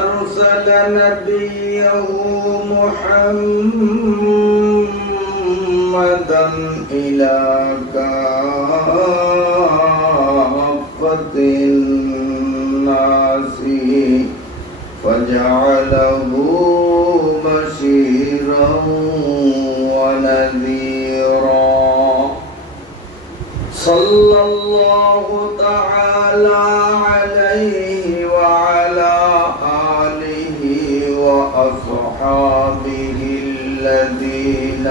أرسل نبيه محمدا إلى كافة الناس فجعله بشيرا ونذيرا صلى الله تعالى عليه وعلى آله وأصحابه الذين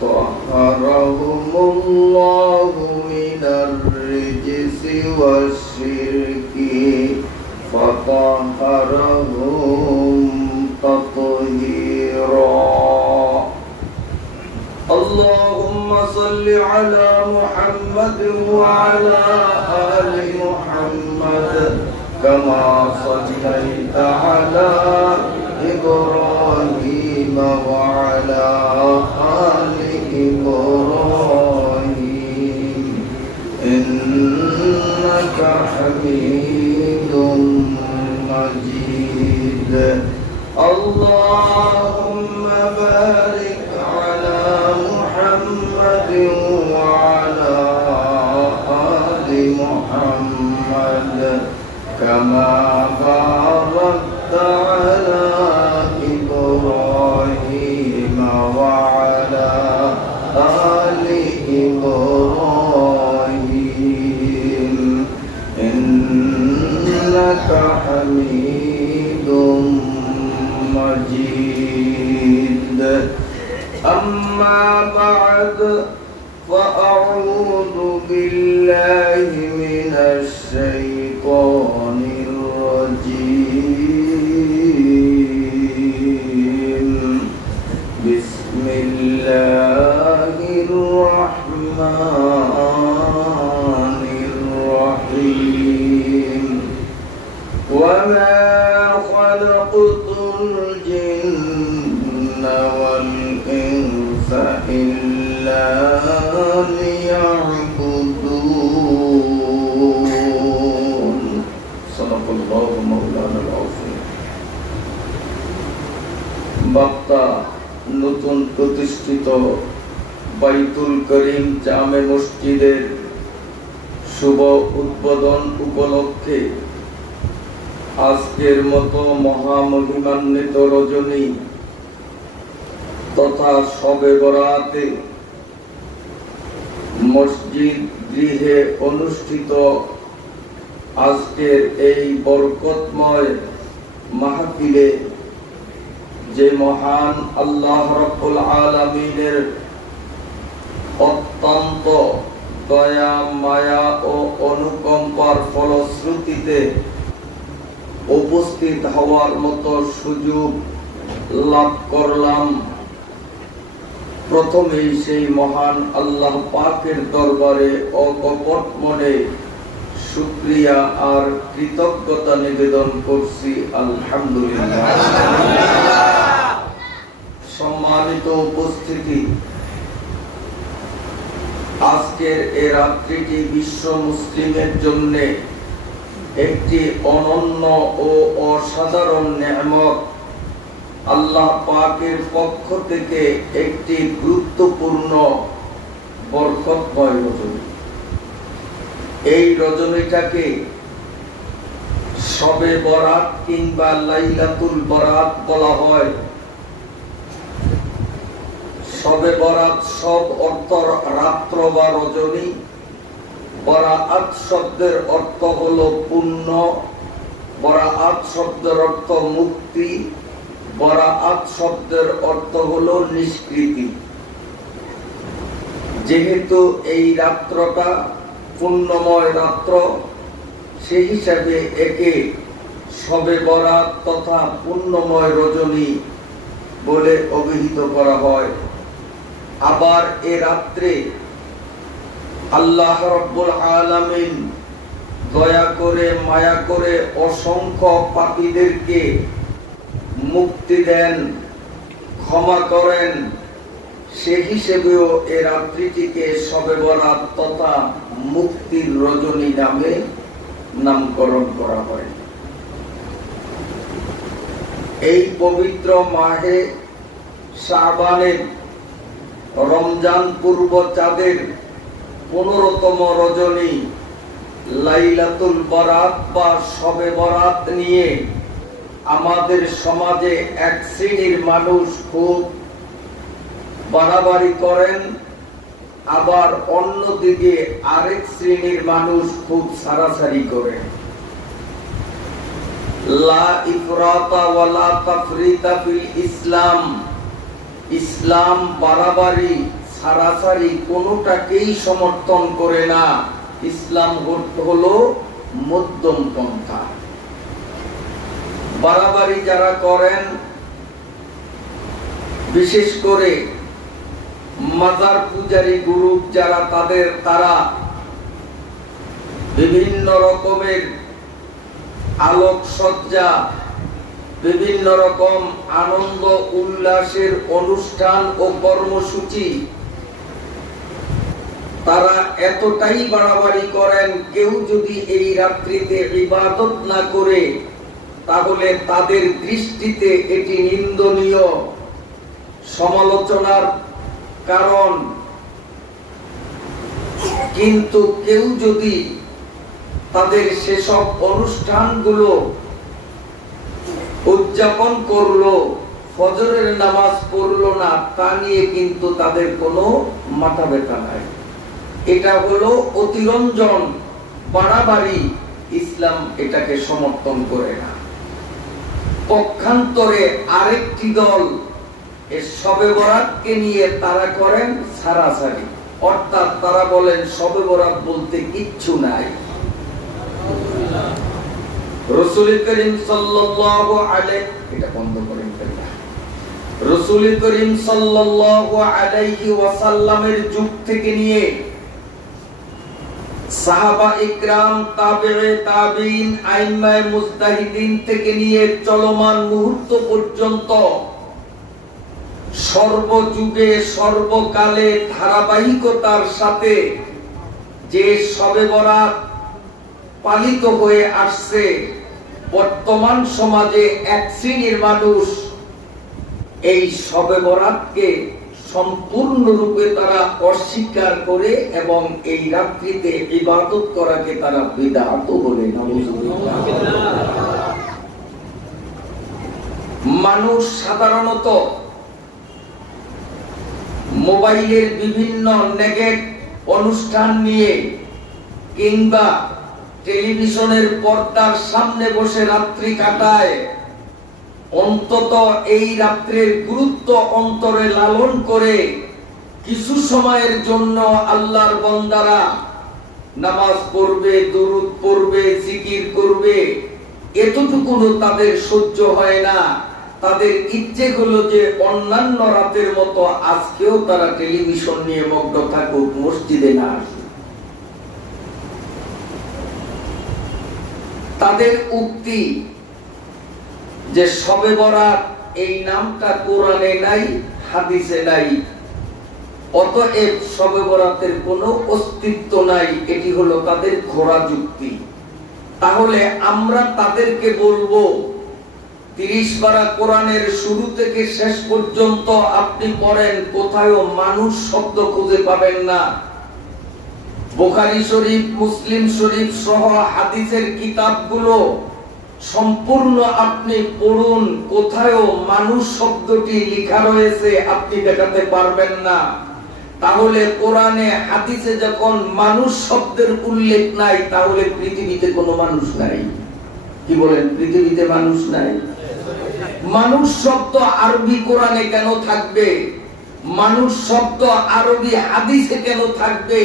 طهرهم الله من الرجس والشرك فطهرهم تطهيرا اللهم صل على محمد وعلى آل محمد كما صليت على إبراهيم وعلى آل إبراهيم إنك حميد مجيد اللهم بارك على محمد وعلى آل محمد كما باركت على إبراهيم وعلى آل إبراهيم إنك حميد مجيد أما بعد فأعوذ بالله من الشيطان الرجيم بسم الله الرحمن الرحيم وما خلقت الجن والإنس إلا ليعبدون صدق الله مولانا العظيم বক্তা নতুন প্রতিষ্ঠিত বাইতুল করিম জামে মসজিদের শুভ উদ্বোধন উপলক্ষে আজকের মতো মহামহিমান্বিত রজনী তথা শবে বরাতে মসজিদ গৃহে অনুষ্ঠিত আজকের এই বরকতময় মাহফিলে যে মহান আল্লাহ রাব্বুল আলামিনের অত্যন্ত দয়া মায়া ও অনুকম্পার ফলশ্রুতিতে উপস্থিত হওয়ার মতো সুযোগ লাভ করলাম প্রথমেই সেই মহান আল্লাহ পাকের দরবারে অকপট মনে শুকরিয়া আর কৃতজ্ঞতা নিবেদন করছি আলহামদুলিল্লাহ সম্মানিত উপস্থিতি আজকের এই রাত্রিটি বিশ্ব মুসলিমের জন্য একটি অনন্য ও অসাধারণ নেয়ামত আল্লাহ পাকের পক্ষ থেকে একটি গুরুত্বপূর্ণ বরকতময় রজনী এই রজনীটাকে শবে বরাত কিংবা লাইলাতুল বরাত বলা হয় শবে বরাত সব অর্থ রাত্র বা রজনী বরাত শব্দের অর্থ হলো পুণ্য বরাত শব্দের অর্থ মুক্তি বরাত শব্দের অর্থ হলো নিষ্কৃতি যেহেতু এই রাত্রটা পুণ্যময় রাত্র সেই হিসাবে একে শবে বরাত তথা পুণ্যময় রজনী বলে অভিহিত করা হয় আবার এ রাত্রে আল্লাহ রাব্বুল আলামিন দয়া করে মায়া করে অসংখ্য পাপীদেরকে মুক্তি দেন ক্ষমা করেন সেই হিসেবেও এই রাত্রিটিকে শবে বরাত তথা মুক্তির রজনী নামে নামকরণ করা হয় এই পবিত্র মাহে শাবানের রমজান পূর্ব চাঁদের 15তম রজনী লাইলাতুল বরাত বা শবে বরাত নিয়ে আমাদের সমাজে এক শ্রেণীর মানুষ খুব বাড়াবাড়ি করেন, আবার অন্যদিকে আরেক শ্রেণীর মানুষ খুব সারাসারি করেন। লা ইফরাতা ওয়ালা তাফরিতা ফিল ইসলাম, ইসলাম বাড়াবাড়ি সারাসারি কোনোটাকেই সমর্থন করে না। ইসলাম হলো মধ্যম পন্থা। বাড়াবাড়ি যারা করেন, বিশেষ করে মাজার পূজারী গ্রুপ যারা, তারা বিভিন্ন রকমের আলোকসজ্জা, বিভিন্ন রকম আনন্দ উল্লাসের অনুষ্ঠান ও কর্মসূচি তারা এতটাই বাড়াবাড়ি করেন, কেউ যদি এই রাত্রিতে ইবাদত না করে তাহলে তাদের দৃষ্টিতে এটি নিন্দনীয়, সমালোচনার কারণ। কিন্তু কেউ যদি তাদের সেসব অনুষ্ঠানগুলো উদযাপন করলো, ফজরের নামাজ পড়লো না, তা নিয়ে কিন্তু তাদের কোনো মাথা ব্যথা নাই। এটা হলো অতিরঞ্জন, বাড়াবাড়ি। ইসলাম এটাকে সমর্থন করে না। পক্ষান্তরে আরেকটি দল এই শবে বরাতকে নিয়ে তারা করেন সারাসারি, অর্থাৎ তারা বলেন শবে বরাত বলতে কিচ্ছু নাই। রাসূল করিম সাল্লাল্লাহু আলাইহি, এটা বন্ধ করেন না, রাসূল করিম সাল্লাল্লাহু আলাইহি ওয়াসাল্লামের যুগ থেকে নিয়ে সাহাবা ইকরাম, তাবেঈ তাবেঈন, আইম্মায়ে মুজতাহিদিন থেকে নিয়ে চলমান মুহূর্ত পর্যন্ত সর্বযুগে সর্বকালে ধারাবাহিকতার সাথে যে শবে বরাত পালিত হয়ে আসছে, বর্তমান সমাজে এক শ্রেণীর মানুষ এই শবে বরাতকে সম্পূর্ণরূপে তারা অস্বীকার করে এবং এই রাত্রিতে ইবাদত করাকে তারা বিদআত বলে। মানুষ সাধারণত মোবাইলের বিভিন্ন নেগেট অনুষ্ঠান নিয়ে কিংবা টেলিভিশনের পর্দার সামনে বসে রাত্রি কাটায়। অন্তত এই রাত্রের গুরুত্ব অন্তরে লালন করে কিছু সময়ের জন্য আল্লাহর বান্দারা নামাজ পড়বে, দুরূদ পড়বে, জিকির করবে, এতটুকুও তাদের সহ্য হয় না। তাদের ইচ্ছে হলো যে অন্যান্য রাতের মতো আজকেও তারা টেলিভিশন নিয়ে মগ্ন থাকুক, মসজিদে না আসে। তাদের উক্তি যে শবে বরাত এই নামটা কোরআনে নাই, হাদিসে নাই, অতএব শবে বরাতের কোনো অস্তিত্ব নাই। এটি হলো তাদের ঘোড়া যুক্তি। তাহলে আমরা তাদেরকে বলবো, 30 পারা কোরআনের শুরু থেকে শেষ পর্যন্ত আপনি পড়েন, কোথাও মানুষ শব্দ খুঁজে পাবেন না। বুখারী শরীফ, মুসলিম শরীফ সহ হাদিসের কিতাবগুলো সম্পূর্ণ আপনি পড়ুন, কোথাও মানুষ শব্দটি লেখা রয়েছে আপনি দেখাতে পারবেন না। তাহলে কোরআনে হাদিসে যখন মানুষ শব্দের উল্লেখ নাই, তাহলে পৃথিবীতে কোনো মানুষ নাই। কি বলেন? পৃথিবীতে মানুষ নাই। মানুষ শব্দ আরবি কোরআনে কেন থাকবে? মানুষ শব্দ আরবি হাদিসে কেন থাকবে?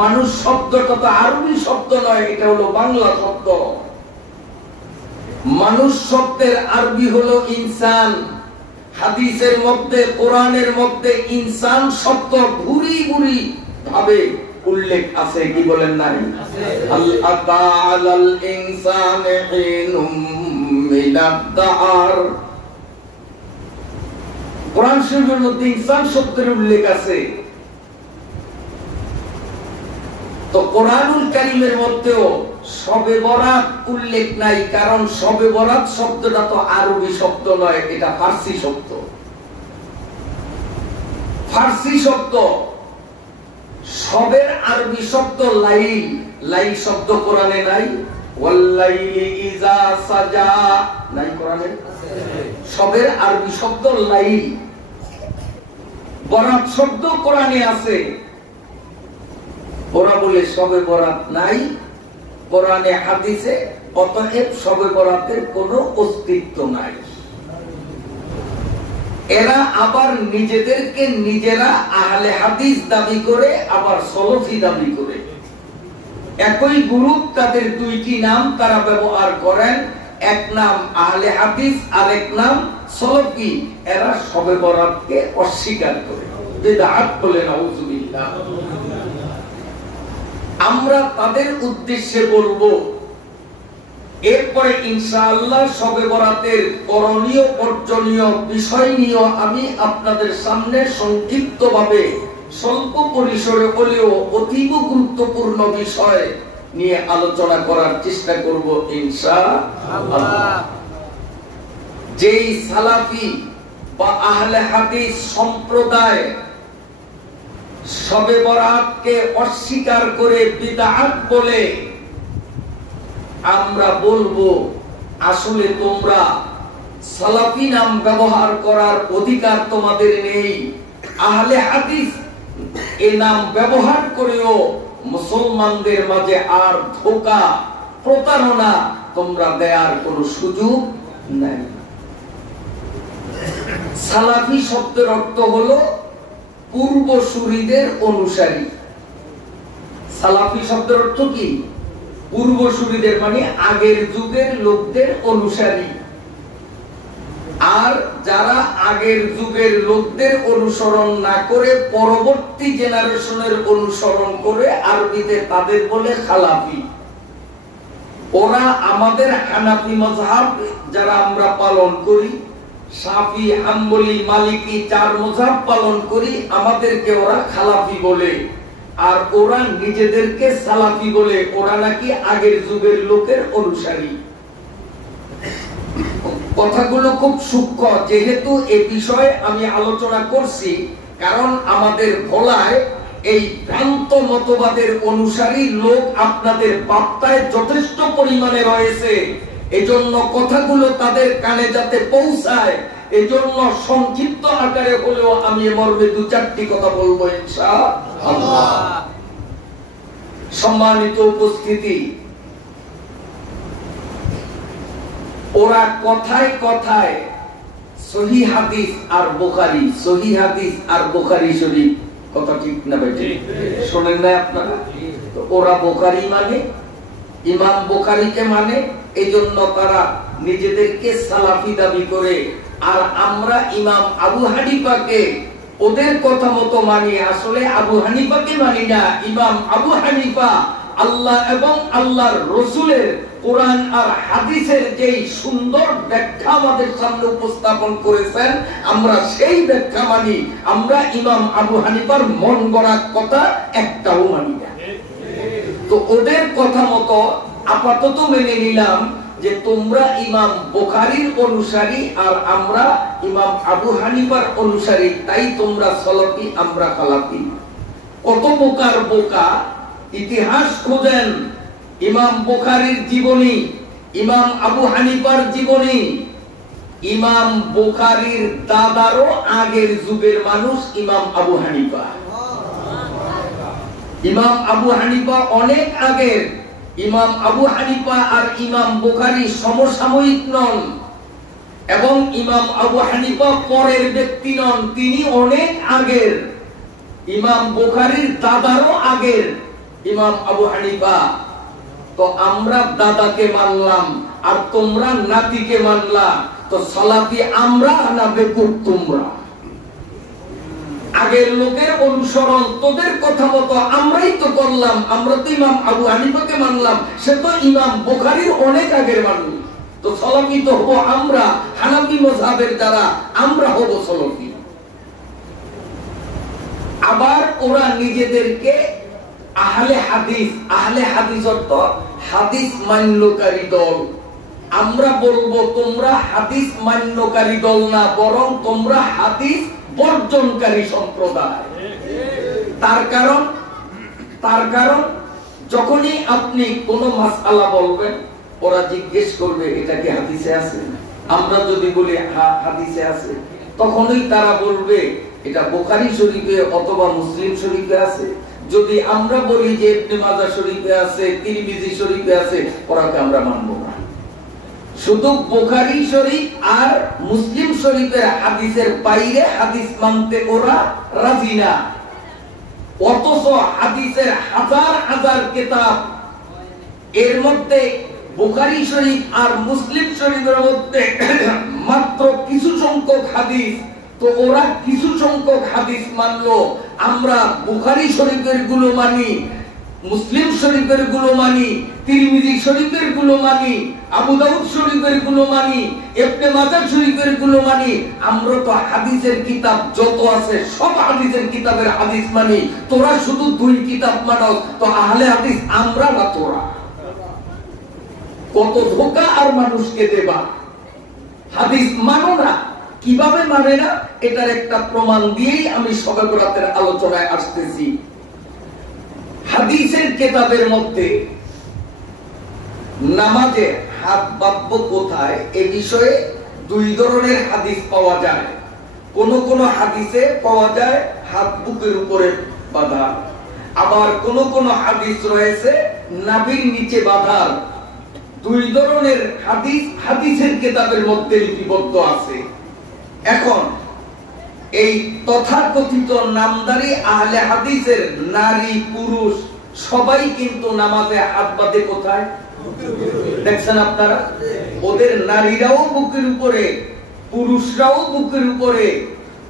মানুষ শব্দটা তো আরবি শব্দ নয়, এটা হলো বাংলা শব্দ। মানুষ শব্দের আরবি হলো ইনসান। হাদিসের মধ্যে, কোরআনের মধ্যে ইনসান শব্দ ভুরি ভুরি ভাবে উল্লেখ আছে। কি বলেন? নাই। আল্লাহ তাআলাল ইনসানে হিনুম মিনাদ দার, কোরআন শরীফের মধ্যে ইনসান শব্দের উল্লেখ আছে। তো কোরআনুল কারীমের মধ্যেও শবে বরাত উল্লেখ নাই, কারণ শবে বরাত শব্দটা তো আরবি শব্দ নয়, এটা ফার্সি শব্দ। ফার্সি শব্দ। শবের আরবি শব্দ লাইল। লাইল শব্দ কোরআনে নাই। ওয়াল্লাইলি ইযা সাজা নাই কোরআনে। শবের আরবি শব্দ লাইল। বরাত শব্দ কোরআনে আছে। ওরা বলে শবে বরাত নাই কোরআনে হাদিসে, অতএব শবে বরাতের কোনো অস্তিত্ব নাই। এরা আবার নিজেদেরকে নিজেরা আহলে হাদিস দাবি করে, আবার সলফি দাবি করে। একই গ্রুপ, তাদের দুইটি নাম তারা ব্যবহার করেন, এক নাম আহলে হাদিস আর এক নাম সলফি। এরা শবে বরাতকে অস্বীকার করে, বিদআত বলে। নাউযুবিল্লাহ। আমরা তাদের উদ্দেশ্যে বলবো, এরপরে ইনশাআল্লাহ শবে বরাতের করণীয় বর্জনীয় বিষয় নিয়ে আমি আপনাদের সামনে সংক্ষিপ্তভাবে স্বল্প পরিসরে হলেও অতীব গুরুত্বপূর্ণ বিষয় নিয়ে আলোচনা করার চেষ্টা করব ইনশাআল্লাহ। যেই সালাফি বা আহলে হাদিস সম্প্রদায় শবে বরাতকে অস্বীকার করে বিদআত বলে, আমরা বলবো আসলে তোমরা সালাফি নাম ব্যবহার করার অধিকার তোমাদের নেই। আহলে হাদিস এই নাম ব্যবহার করেও মুসলমানদের মাঝে আর ধোঁকা প্রতারণা তোমরা দেওয়ার কোনো সুযোগ নাই। সালাফি শব্দের অর্থ হলো পূর্বসূরীদের অনুসারী। সালাফি শব্দের অর্থ কি? পূর্বসূরীদের, মানে আগের যুগের লোকদের অনুসারী। আর যারা আগের যুগের লোকদের অনুসরণ না করে পরবর্তী জেনারেশনের অনুসরণ করে, আরবিতে তাদের বলে খালাফি। ওরা আমাদের হানাফি মাযহাব যারা আমরা পালন করি, শাফি, হাম্বলি, মালিকি চার মাযহাব পালন করি, আমাদেরকে ওরা খালাফি বলে। আর ওরা নিজেদেরকে সালাফি বলে। ওরা নাকি আগের যুগের লোকের অনুসারী। কথাগুলো খুব সূক্ষ্ম, যেহেতু এই বিষয়ে আমি আলোচনা করছি, কারণ আমাদের ভোলায় এই ভ্রান্ত মতবাদের অনুসারী লোক আপনাদের বার্তায় যথেষ্ট পরিমাণে রয়েছে। এজন্য কথাগুলো তাদের কানে যাতে পৌঁছায়, এজন্য সংক্ষিপ্ত আকারে হলেও আমি মর্মে দু চারটি কথা বলবো ইনশাআল্লাহ। সম্মানিত উপস্থিতি, ওরা কথায় কথায় সহিহ হাদিস আর বুখারী, সহিহ হাদিস আর বুখারী শরীফ, কথা ঠিক না ভাই? শুনেন না আপনারা? তো ওরা বুখারী মানে, ইমাম বুখারীকে মানে, এজন্য তারা নিজেদেরকে সালাফি দাবি করে। আর আমরা ইমাম আবু হানিফাকে ওদের কথা মতো মানি, আসলে আবু হানিফাকে মানি না। ইমাম আবু হানিফা আল্লাহ এবং আল্লাহর রাসূলের কোরআন আর হাদিসের যেই সুন্দর ব্যাখ্যা আমাদের সামনে উপস্থাপন করেছেন, আমরা সেই ব্যাখ্যা মানি। আমরা ইমাম আবু হানিফার মন গড়া কথা একটাও মানি না। তো ওদের কথা মতো আপাতত মেনে নিলাম যে তোমরা ইমাম বুখারীর অনুসারী আর আমরা ইমাম আবু হানিফার অনুসারী, তাই তোমরা সালাফি, আমরা খালাফি। কত বোকার বোকা! ইতিহাস খোঁজেন, ইমাম বুখারীর জীবনী, ইমাম আবু হানিফার জীবনী। ইমাম বুখারীর দাদারও আগের যুগের মানুষ ইমাম আবু হানিফা। ইমাম আবু হানিফা অনেক আগের। ইমাম আবু হানিফা আর ইমাম বুখারী সমসাময়িক নন, এবং ইমাম আবু হানিফা পরের ব্যক্তি নন, তিনি অনেক আগের। ইমাম বুখারীর দাদারও আগের ইমাম আবু হানিফা। তো আমরা দাদাকে মানলাম আর তোমরা নাতিকে মানলা, তো সালাফি আমরা না বেকুব তোমরা? আগের লোকের অনুসরণ তোদের কথা মতো আমরাই তো করলাম। আমরা তো ইমাম আবু হানিফাকে মানলাম, সে তো ইমাম বুখারীর অনেক আগের মানুষ। তো সালাফি তো হবো আমরা, হানাফি মাযহাবের যারা, আমরা হব সালাফি। আবার ওরা নিজেদেরকে আহলে হাদিস অর্থ হাদিস মান্যকারী দল। আমরা বলবো তোমরা হাদিস মান্যকারী দল না, বরং তোমরা হাদিস বর্জনকারী সম্প্রদায়। তার কারণ যখনই আপনি কোন মাসআলা বলবেন, ওরা জিজ্ঞেস করবে এটা কি হাদিসে আছে। আমরা যদি বলি হাদিসে আছে, তখনই তারা বলবে এটা বুখারী শরীফে অথবা মুসলিম শরীফে আছে। যদি আমরা বলি যে ইবনে মাজাহ শরীফে আছে, তিরমিজি শরীফে আছে, ওরাকে আমরা মানব না। শুধু বুখারী শরীফ আর মুসলিম শরীফের হাদিসের বাইরে হাদিস মানতে ওরা রাজি না। অথচ হাদিসের হাজার হাজার কিতাব, এর মধ্যে বুখারী শরীফ আর মুসলিম শরীফের মধ্যে মাত্র কিছু সংখ্যক হাদিস, তো ওরা কিছু সংখ্যক হাদিস মানলো। আমরা বুখারী শরীফের গুলো মানি, মুসলিম শরীফের গুলো মানি, তিরমিজি শরীফের গুলো মানি, আবু দাউদ শরীফের গুলো মানি, ইবনে মাজাহ শরীফের গুলো মানি। আমরা তো হাদিসের কিতাব যত আছে সব হাদিসের কিতাবের হাদিস মানি। তোরা শুধু দুই কিতাব মানো, তো আহলে হাদিস আমরা না তোরা। কত ধোঁকা আর মানুষকে দেবা। হাদিস মানো না, কিভাবে মানে না এটার একটা প্রমাণ দিয়েই আমি শবে বরাতের আলোচনায় আসতেছি। হাদিসের কিতাবের মধ্যে নামাজে হাত বাঁধব কোথায় এ বিষয়ে দুই ধরনের হাদিস পাওয়া যায়। কোন কোন হাদিসে পাওয়া যায় হাত বুকের উপরে বাঁধা, আবার কোন কোন হাদিস রয়েছে নাভির নিচে বাঁধার। দুই ধরনের হাদিস হাদিসের কিতাবের মধ্যে লিপিবদ্ধ আছে। এখন এই তথাকথিত নামদারি আহলে হাদিসের নারী পুরুষ সবাই কিন্তু নামাজে হাত বাঁধে কোথায় দেখছেন আপনারা? ওদের নারীরাও বুকের উপরে, পুরুষরাও বুকের উপরে।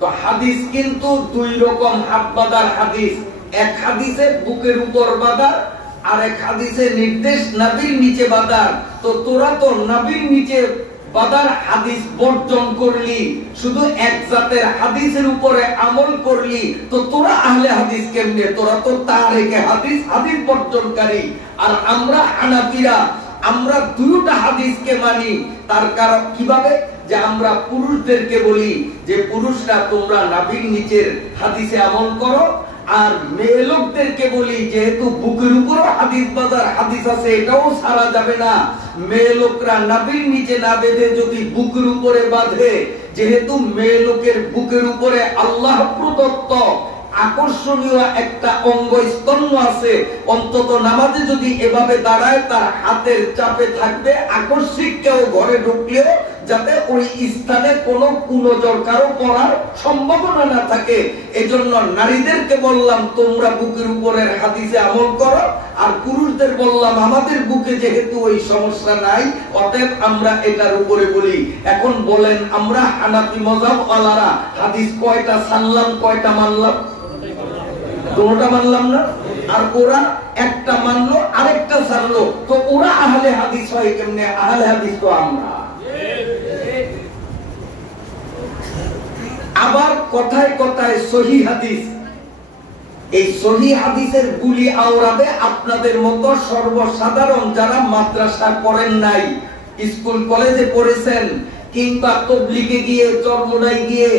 তো হাদিস কিন্তু দুই রকম হাত বাঁধার হাদিস। এক হাদিসে বুকের উপর বাঁধা, আর এক হাদিসে নির্দেশ নাভির নিচে বাঁধার। তো তোরা তো নাভির নিচে বাঁধার হাদিস বর্জন করলি, শুধু এক জাতের হাদিসের উপরে আমল করলি। তো তোরা আহলে হাদিস কেমনে? তোরা তো তারেকে হাদিস, হাদিস বর্জনকারী। আর আমরা হানাফিরা, আমরা দুইটা হাদিসকে মানি। তার কারণ কিভাবে? যে আমরা পুরুষদেরকে বলি যে পুরুষরা তোমরা নাভির নিচের হাদিসে আমল করো, আর মেয়ে লোকদেরকে বলি যেহেতু বুকের উপর হাদিস বাঁধার হাদিস আছে, এটাও ছাড়া যাবে না। মেয়ে লোকরা নাভির নিচে না বেঁধে যদি বুকের উপরে বাঁধে, যেহেতু মেয়ে লোকের বুকের উপরে আল্লাহ প্রদত্ত আকর্ষণীয় একটা অঙ্গ স্তম্ভ আছে, অন্তত নামাজে যদি এভাবে দাঁড়ায় তার হাতের চাপে থাকবে, আকস্মিক কেউ ঘরে ঢুকলেও যাতে ওই স্থানে কোনো কুনজর কারো পড়ার সম্ভাবনা না থাকে। এজন্য নারীদেরকে বললাম তোমরা বুকের উপরের হাদিসে আমল করো, আর পুরুষদের বললাম আমাদের বুকে যেহেতু ওই সমস্যা নাই, অতএব আমরা এটার উপরে বলি। এখন বলেন আমরা হানাফি মাযহাব ওয়ালারা হাদিস কয়টা ছাড়লাম, কয়টা মানলাম? দুটোটা মানলাম না? আর ওরা একটা মানলো আরেকটা ছাড়লো। তো ওরা আহলে হাদিস হয় কেমনে? আহলে হাদিস তো আমরা। আবার কথায় কথায় সহিহ হাদিস, এই সহিহ হাদিসের গুলি আওরাবে আপনাদের মতো সর্বসাধারণ যারা মাদ্রাসা পড়েন নাই, স্কুল কলেজে পড়েছেন, কিংবা তাবলীগে গিয়ে চরমোনাই গিয়ে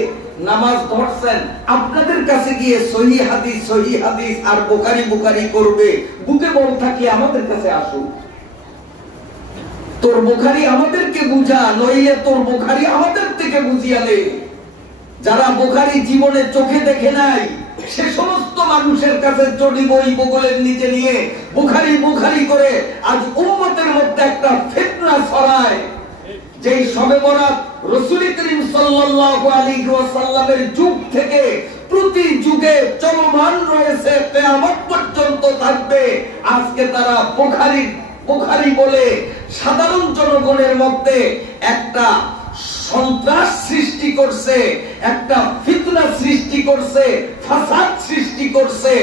নামাজ ধরছেন, আপনাদের কাছে গিয়ে সহিহ হাদিস আর বুখারী বুখারী করবে। বুকে বল থাকি আমাদের কাছে আসুন, তোর বুখারী আমাদেরকে বুঝা, নইলে তোর বুখারী আমাদের থেকে বুঝিয়া নে। যারা বুখারী জীবনে চোখে দেখে নাই, সে সমস্ত মানুষের কাছে চটি বই বগলের নিচে নিয়ে বুখারী বুখারী করে আজ উম্মতের মধ্যে একটা ফিতনা ছড়ায়। যেই শবে বরাত রাসূল করিম সাল্লাল্লাহু আলাইহি ওয়াসাল্লামের যুগ থেকে প্রতি যুগে চলমান রয়েছে, কিয়ামত পর্যন্ত থাকবে। আজকে তারা বুখারী বলে সাধারণ জনগণের মধ্যে একটা সন্ত্রাস সৃষ্টি করছে, একটা ফিতনা সৃষ্টি করছে, ফাসাদ সৃষ্টি করছে।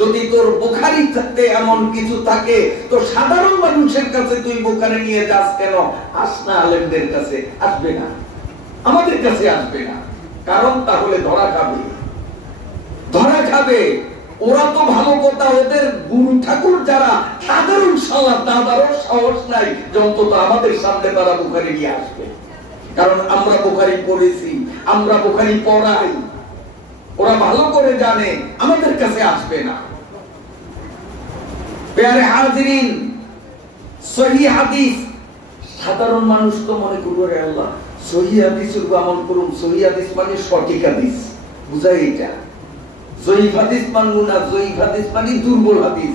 যদি তোর বুখারী থাকতে এমন কিছু থাকে, তো সাধারণ মানুষের কাছে তুই বুখারী নিয়ে যাস কেন? আসনা আলেমদের কাছে আসবে না, আমাদের কাছে আসবে না। কারণ তাহলে ধরা খাবে। ওরা তো ভালো কথা, ওদের গুরু ঠাকুর যারা তাদের ইনশাআল্লাহ তাদেরও সাহস নাই যে অন্তত আমাদের সামনে তারা বুখারী নিয়ে আসবে, কারণ আমরা বুখারী পড়েছি, আমরা বুখারী পড়াই। ওরা ভালো করে জানে আমাদের কাছে আসবে না। প্যারে হাজিরিন, সহিহ হাদিস সাধারণ মানুষ তো মনে করবে আল্লাহ সহিহ হাদিসের আমল করুন, সহিহ হাদিস মানে সঠিক হাদিস, বুঝাই এটা। জয়ীফ হাদিস মানব না, জয়ীফ হাদিস মানে দুর্বল হাদিস।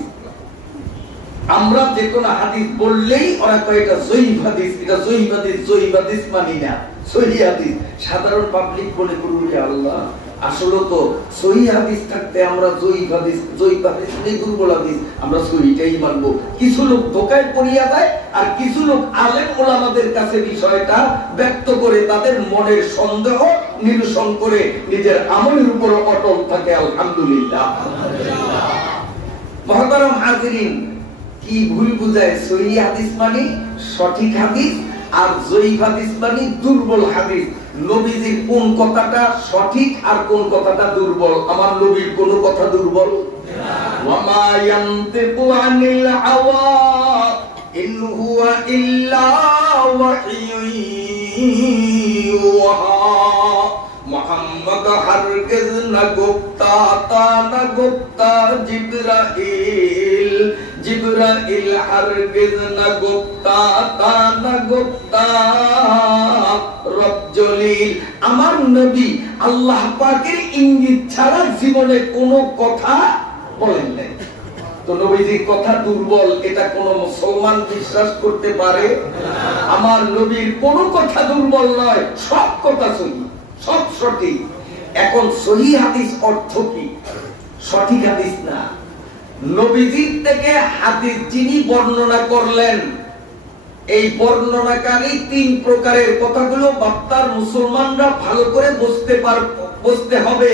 আমরা যে কোনো হাদিস বললেই ওরা কয় এটা জয়ীফ হাদিস, এটা জয়ীফ হাদিস, জয়ীফ হাদিস মানি না, সহিহ হাদিস। সাধারণ পাবলিক মনে করবে আল্লাহ আসলে তো সহিহ হাদিস থাকতে আমরা জয়ীফ হাদিস, জয়ীফ হাদিস মানে দুর্বল হাদিস, আমরা সহিহটাই মানবো। কিছু লোক ধোঁকায় পড়িয়া যায়, আর কিছু লোক আলেম ওলামাদের কাছে বিষয়টা ব্যক্ত করে তাদের মনের সন্দেহ নিরসন করে নিজের আমলের উপর অটল থাকে। আলহামদুলিল্লাহ। মুহতারাম হাজিরিন, কি ভুল বুঝায়? সহিহ হাদিস মানে সঠিক হাদিস, আর জয়ীফ হাদিস মানে দুর্বল হাদিস। নবীজির কোন কথাটা সঠিক আর কোন কথাটা দুর্বল? আমার নবীর কোন কথা দুর্বল না। ওয়া মা ইয়ানতিকু আনিল হাওয়া ইন হুয়া ইল্লা ওয়াহয়ুন ইউহা। মুহাম্মদ হারগিজ না গুপ্তা, তা না গুপ্তা জিবরাইল, জিবরাইল হারগিজ না গুপ্তা, তা না গুপ্তা রব জলিল। আমার নবী আল্লাহ পাকের ইঙ্গিত ছাড়া জীবনে কোনো কথা বলেন নাই। তো নবীজির কথা দুর্বল এটা কোন মুসলমান বিশ্বাস করতে পারে? আমার নবীর কোনো কথা দুর্বল নয়, সব কথা সহিহ, সব সঠিক। এখন সহিহ হাদিস অর্থ কি? সঠিক হাদিস না, নবীজির থেকে হাদিস যিনি বর্ণনা করলেন, এই বর্ণনাকারী তিন প্রকারের। কথাগুলো বাপ্তার মুসলমানরা ভালো করে বুঝতে হবে,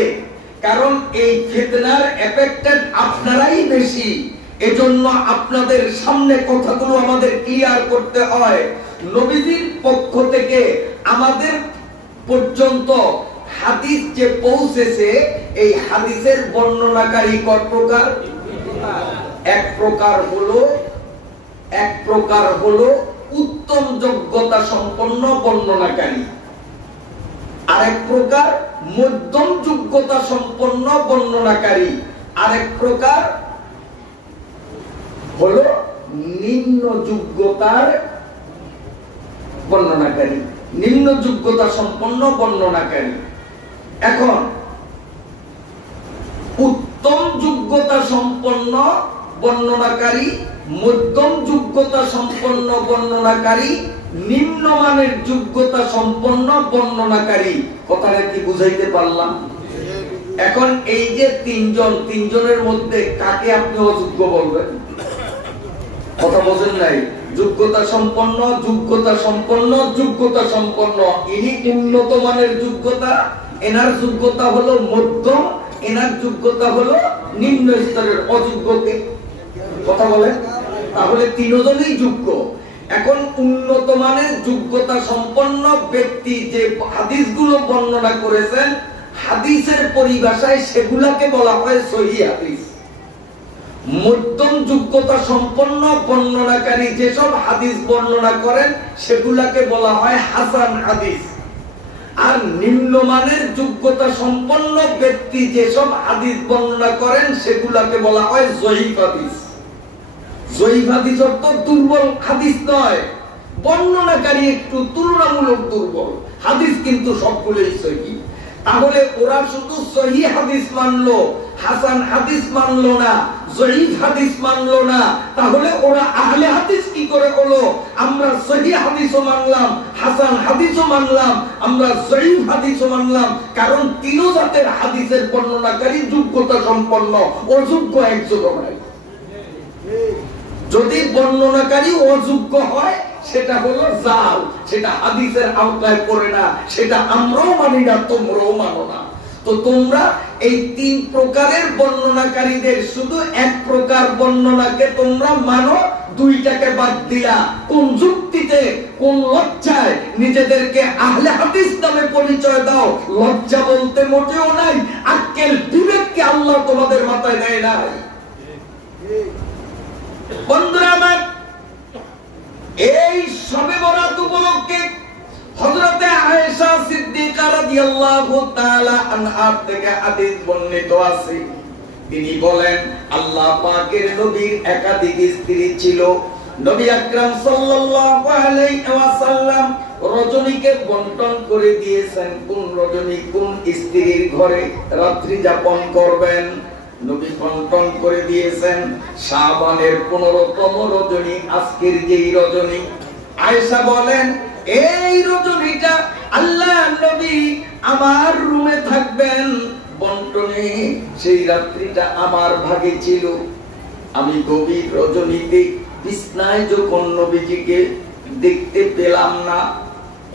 কারণ এই ফিতনার এফেক্টেড আপনারাই বেশি। এজন্য আপনাদের সামনে কথাগুলো আমাদের ক্লিয়ার করতে হয়। নবীজির পক্ষ থেকে আমাদের পর্যন্ত হাদিস যে পৌঁছেছে, এই হাদিসের বর্ণনাকারী কত প্রকার? এক প্রকার হলো উত্তম যোগ্যতা সম্পন্ন বর্ণনাকারী, আরেক প্রকার মধ্যম যোগ্যতা সম্পন্ন বর্ণনাকারী, আরেক প্রকার হলো নিম্ন যোগ্যতার বর্ণনাকারী, নিম্ন যোগ্যতা সম্পন্ন বর্ণনাকারী। এখন উত্তম যোগ্যতা সম্পন্ন বর্ণনাকারী, মধ্যম যোগ্যতা সম্পন্ন বর্ণনাকারী, নিম্নমানের যোগ্যতা সম্পন্ন বর্ণনাকারী। কথাটা কি বুঝাইতে পারলাম? এখন এই যে তিনজনের মধ্যে কাকে আপনি অযোগ্য বলবেন? কথা বোঝেন নাই? যোগ্যতা সম্পন্ন, যোগ্যতা সম্পন্ন, যোগ্যতা সম্পন্ন। ইনি উন্নত মানের যোগ্যতা, এনার যোগ্যতা হলো মধ্যম, এনার যোগ্যতা হলো নিম্ন স্তরের। অযোগ্যকে কথা বলেন, তাহলে তিনজনই যোগ্য। এখন উন্নত মানের যোগ্যতা সম্পন্ন ব্যক্তি যে হাদিসগুলো বর্ণনা করেছেন, হাদিসের পরিভাষায় সেগুলাকে বলা হয় সহিহ হাদিস। মধ্যম যোগ্যতা সম্পন্ন বর্ণনাকারী যেসব হাদিস বর্ণনা করেন, সেগুলাকে বলা হয় হাসান হাদিস। আর নিম্নমানের যোগ্যতা সম্পন্ন ব্যক্তি যেসব হাদিস বর্ণনা করেন, সেগুলাকে বলা হয় জয়ীফ হাদিস। জয়ীফ হাদিস অর্থ দুর্বল হাদিস নয়, বর্ণনাকারী একটু তুলনামূলক দুর্বল, হাদিস কিন্তু সবগুলোই সহিহ। তাহলে ওরা শুধু সহিহ হাদিস মানলো, হাসান হাদিস মানলো না, জয়ীফ হাদিস মানলো না। তাহলে ওরা আহলে হাদিস কি করে হলো? আমরা সহিহ হাদিসও মানলাম, হাসান হাদিসও মানলাম, আমরা জয়ীফ হাদিসও মানলাম, কারণ তিন জাতের হাদিসের বর্ণনাকারী যোগ্যতা সম্পন্ন, অযোগ্য একজন নাই। যদি বর্ণনাকারী অযোগ্য হয়, সেটা হলো জাল, সেটা হাদিসের আওতায় পড়ে না, সেটা আমরাও মানি না, তোমরাও মানো না। তো তোমরা এই তিন প্রকারের বর্ণনাকারীদের শুধু এক প্রকার বর্ণনাকে তোমরা মানো, দুইটাকে বাদ দিলা। কোন যুক্তিতে, কোন লজ্জায় নিজেদেরকে আহলে হাদিস নামে পরিচয় দাও? লজ্জা বলতে মোটেও নাই, আক্কেল বিবেক কি আল্লাহ তোমাদের মাথায় দেয় নাই? বন্ধুরা আমার, এই শবে বরাত উপলক্ষে হযরতে আয়েশা সিদ্দিকা রাদিয়াল্লাহু তাআলা আনহা থেকে হাদিস বর্ণিত আছে। তিনি বলেন, আল্লাহ পাকের নবীর একাধিক স্ত্রী ছিল। নবী আকরাম সাল্লাল্লাহু আলাইহি ওয়াসাল্লাম রজনীকে বন্টন করে দিয়েছেন কোন রজনী কোন স্ত্রীর ঘরে রাত্রি যাপন করবেন। নবী বন্টন করে দিয়েছেন শাবানের 15তম রজনী, আজকের যেই রজনী। আয়েশা বলেন, এই রজনীটা আল্লাহ নবী আমার রুমে থাকবেন বন্টনে, সেই রাত্রিটা আমার ভাগে ছিল। আমি গভীর রজনীতে বিছনায় যখন নবীজিকে দেখতে পেলাম না,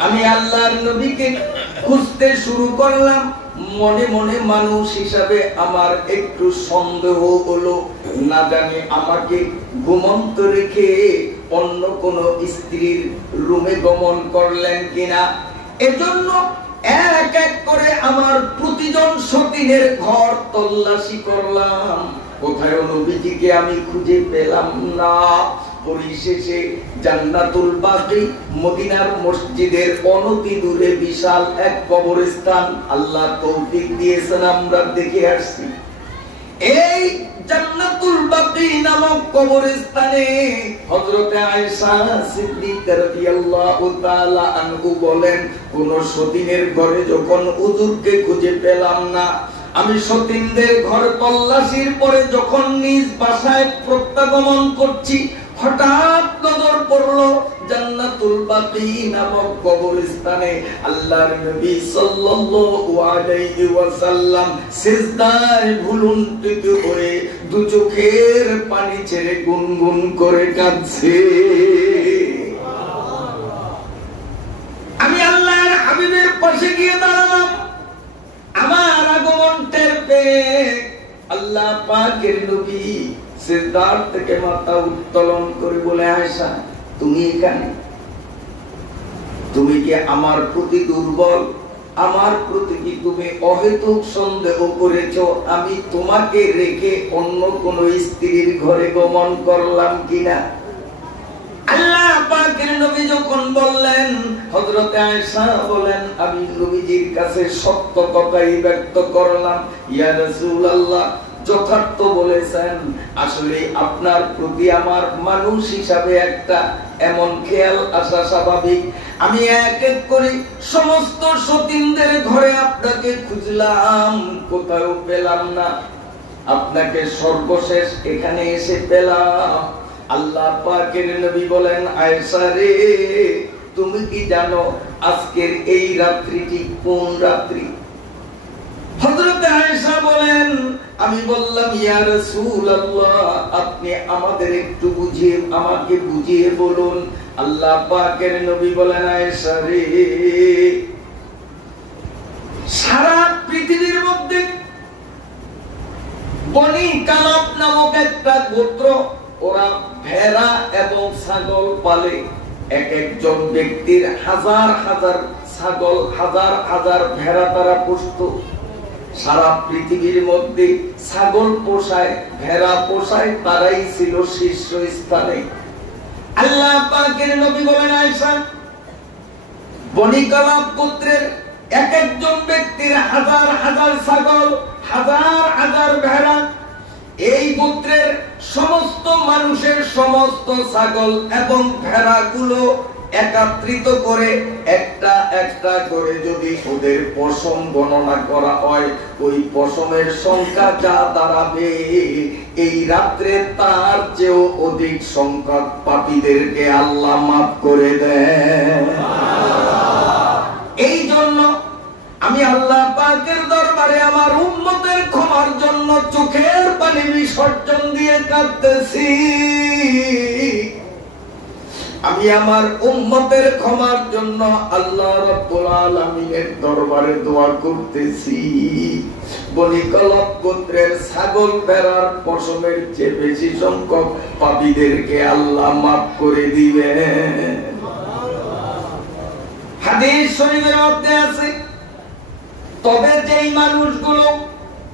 আমি আল্লাহর নবীকে খুঁজতে শুরু করলাম। মনে মনে মানুষ হিসাবে আমার একটু সন্দেহ হলো, না জানি আমাকে ঘুমন্ত রেখে অন্য কোন স্ত্রীর রুমে গমন করলেন কিনা। এজন্য এক এক করে আমার প্রতিজন সতীনের ঘর তল্লাশি করলাম, কোথায় নবীজিকে আমি খুঁজে পেলাম না। পরিশেষে জান্নাতুল বাকি মদিনার মসজিদের অনতি দূরে বিশাল এক কবরস্থান আল্লাহ তৌফিক দিয়েছেন, আমরা দেখে আসছি। এই জান্নাতুল বাকি নামক কবরস্থানে হযরতে আয়েশা সিদ্দিকা রাদিয়াল্লাহু তাআলা আনহু বলেন, কোন সতীনের ঘরে যখন হুজুরকে খুঁজে পেলাম না, আমি সতীনদের ঘর তল্লাশির পরে যখন নিজ বাসায় প্রত্যাগমন করছি, হঠাৎ নজর পড়লো জান্নাতুল বাকি নামক কবরস্থানে আল্লাহর নবী সাল্লাল্লাহু আলাইহি ওয়াসাল্লাম সিজদায় ভুলুন্ঠিত হয়ে দু চোখের পানি ছেড়ে গুনগুন করে কাঁদছে। আমি আল্লাহর হাবিবের পাশে গিয়ে দাঁড়ালাম। আমার আগমন টের পেয়ে আল্লাহ পাকের নবী সিজদার থেকে মাথা উত্তোলন করে বলে, আয়েশা তুমি এখানে? তুমি কি আমার প্রতি দুর্বল? আমার প্রতি কি তুমি অহেতুক সন্দেহ করেছো আমি তোমাকে রেখে অন্য কোন স্ত্রীর ঘরে গমন করলাম কিনা? আল্লাহ পাকের নবী যখন বললেন, হযরতে আয়েশা বলেন, আমি নবীজির কাছে সত্য কথাই ব্যক্ত করলাম। ইয়া রাসূলুল্লাহ, যথার্থ বলেছেন। আসলে আপনার প্রতি আমার মানুষ হিসাবে একটা এমন খেয়াল আসা স্বাভাবিক। আমি এক এক করে সমস্ত সতীনদের ঘরে আপনাকে খুঁজলাম, কোথাও পেলাম না। আপনাকে সর্বশেষ এখানে এসে পেলাম। আল্লাহ পাকের নবী বলেন, আয়েশা রে, তুমি কি জানো আজকের এই রাত্রিটি কোন রাত্রি? হযরতে আয়েশা বলেন, আমি বললাম, ইয়া রাসূলুল্লাহ, আপনি আমাদের একটু আমাকে বুঝিয়ে বলুন। আল্লাহ পাকের নবী বলেন, আয়েশা রে, সারা পৃথিবীর মধ্যে বনি কালাব নামক একটা গোত্র, ওরা ভেড়া এবং ছাগল পালে। এক একজন ব্যক্তির হাজার হাজার ছাগল, হাজার হাজার ভেড়া তারা পুষত। সারা পৃথিবীর মধ্যে ছাগল পোষায়, ভেড়া পোষায়, তারাই ছিল শীর্ষস্থানে। আল্লাহ পাকের নবী বলেন, আয়েশা, বনি কালাব গোত্রের এক একজন ব্যক্তির হাজার হাজার ছাগল, হাজার হাজার ভেড়া। এই গোত্রের সমস্ত মানুষের সমস্ত ছাগল এবং ভেড়াগুলো একত্রিত করে একটা একটা করে যদি ওদের পশম গণনা করা হয়, ওই পশমের সংখ্যা যা দাঁড়াবে, এই রাত্রে তার চেয়েও অধিক সংখ্যক পাপীদেরকে আল্লাহ মাফ করে দেন। এই জন্য আমি আল্লাহ পাকের দরবারে আমার উম্মতের ক্ষমার জন্য চোখের পানি বিসর্জন দিয়ে কাঁদতেছি। আমি আমার উম্মতের ক্ষমার জন্য আল্লাহ রাব্বুল আলামিনের দরবারে দোয়া করতেছি। বনি কালাব গোত্রের ছাগল ভেড়ার পশমের চেয়ে বেশি সংখ্যক পাপীদেরকে আল্লাহ মাফ করে দিবেন। হাদিস শরীফের মধ্যে আছে, তবে যেই মানুষগুলো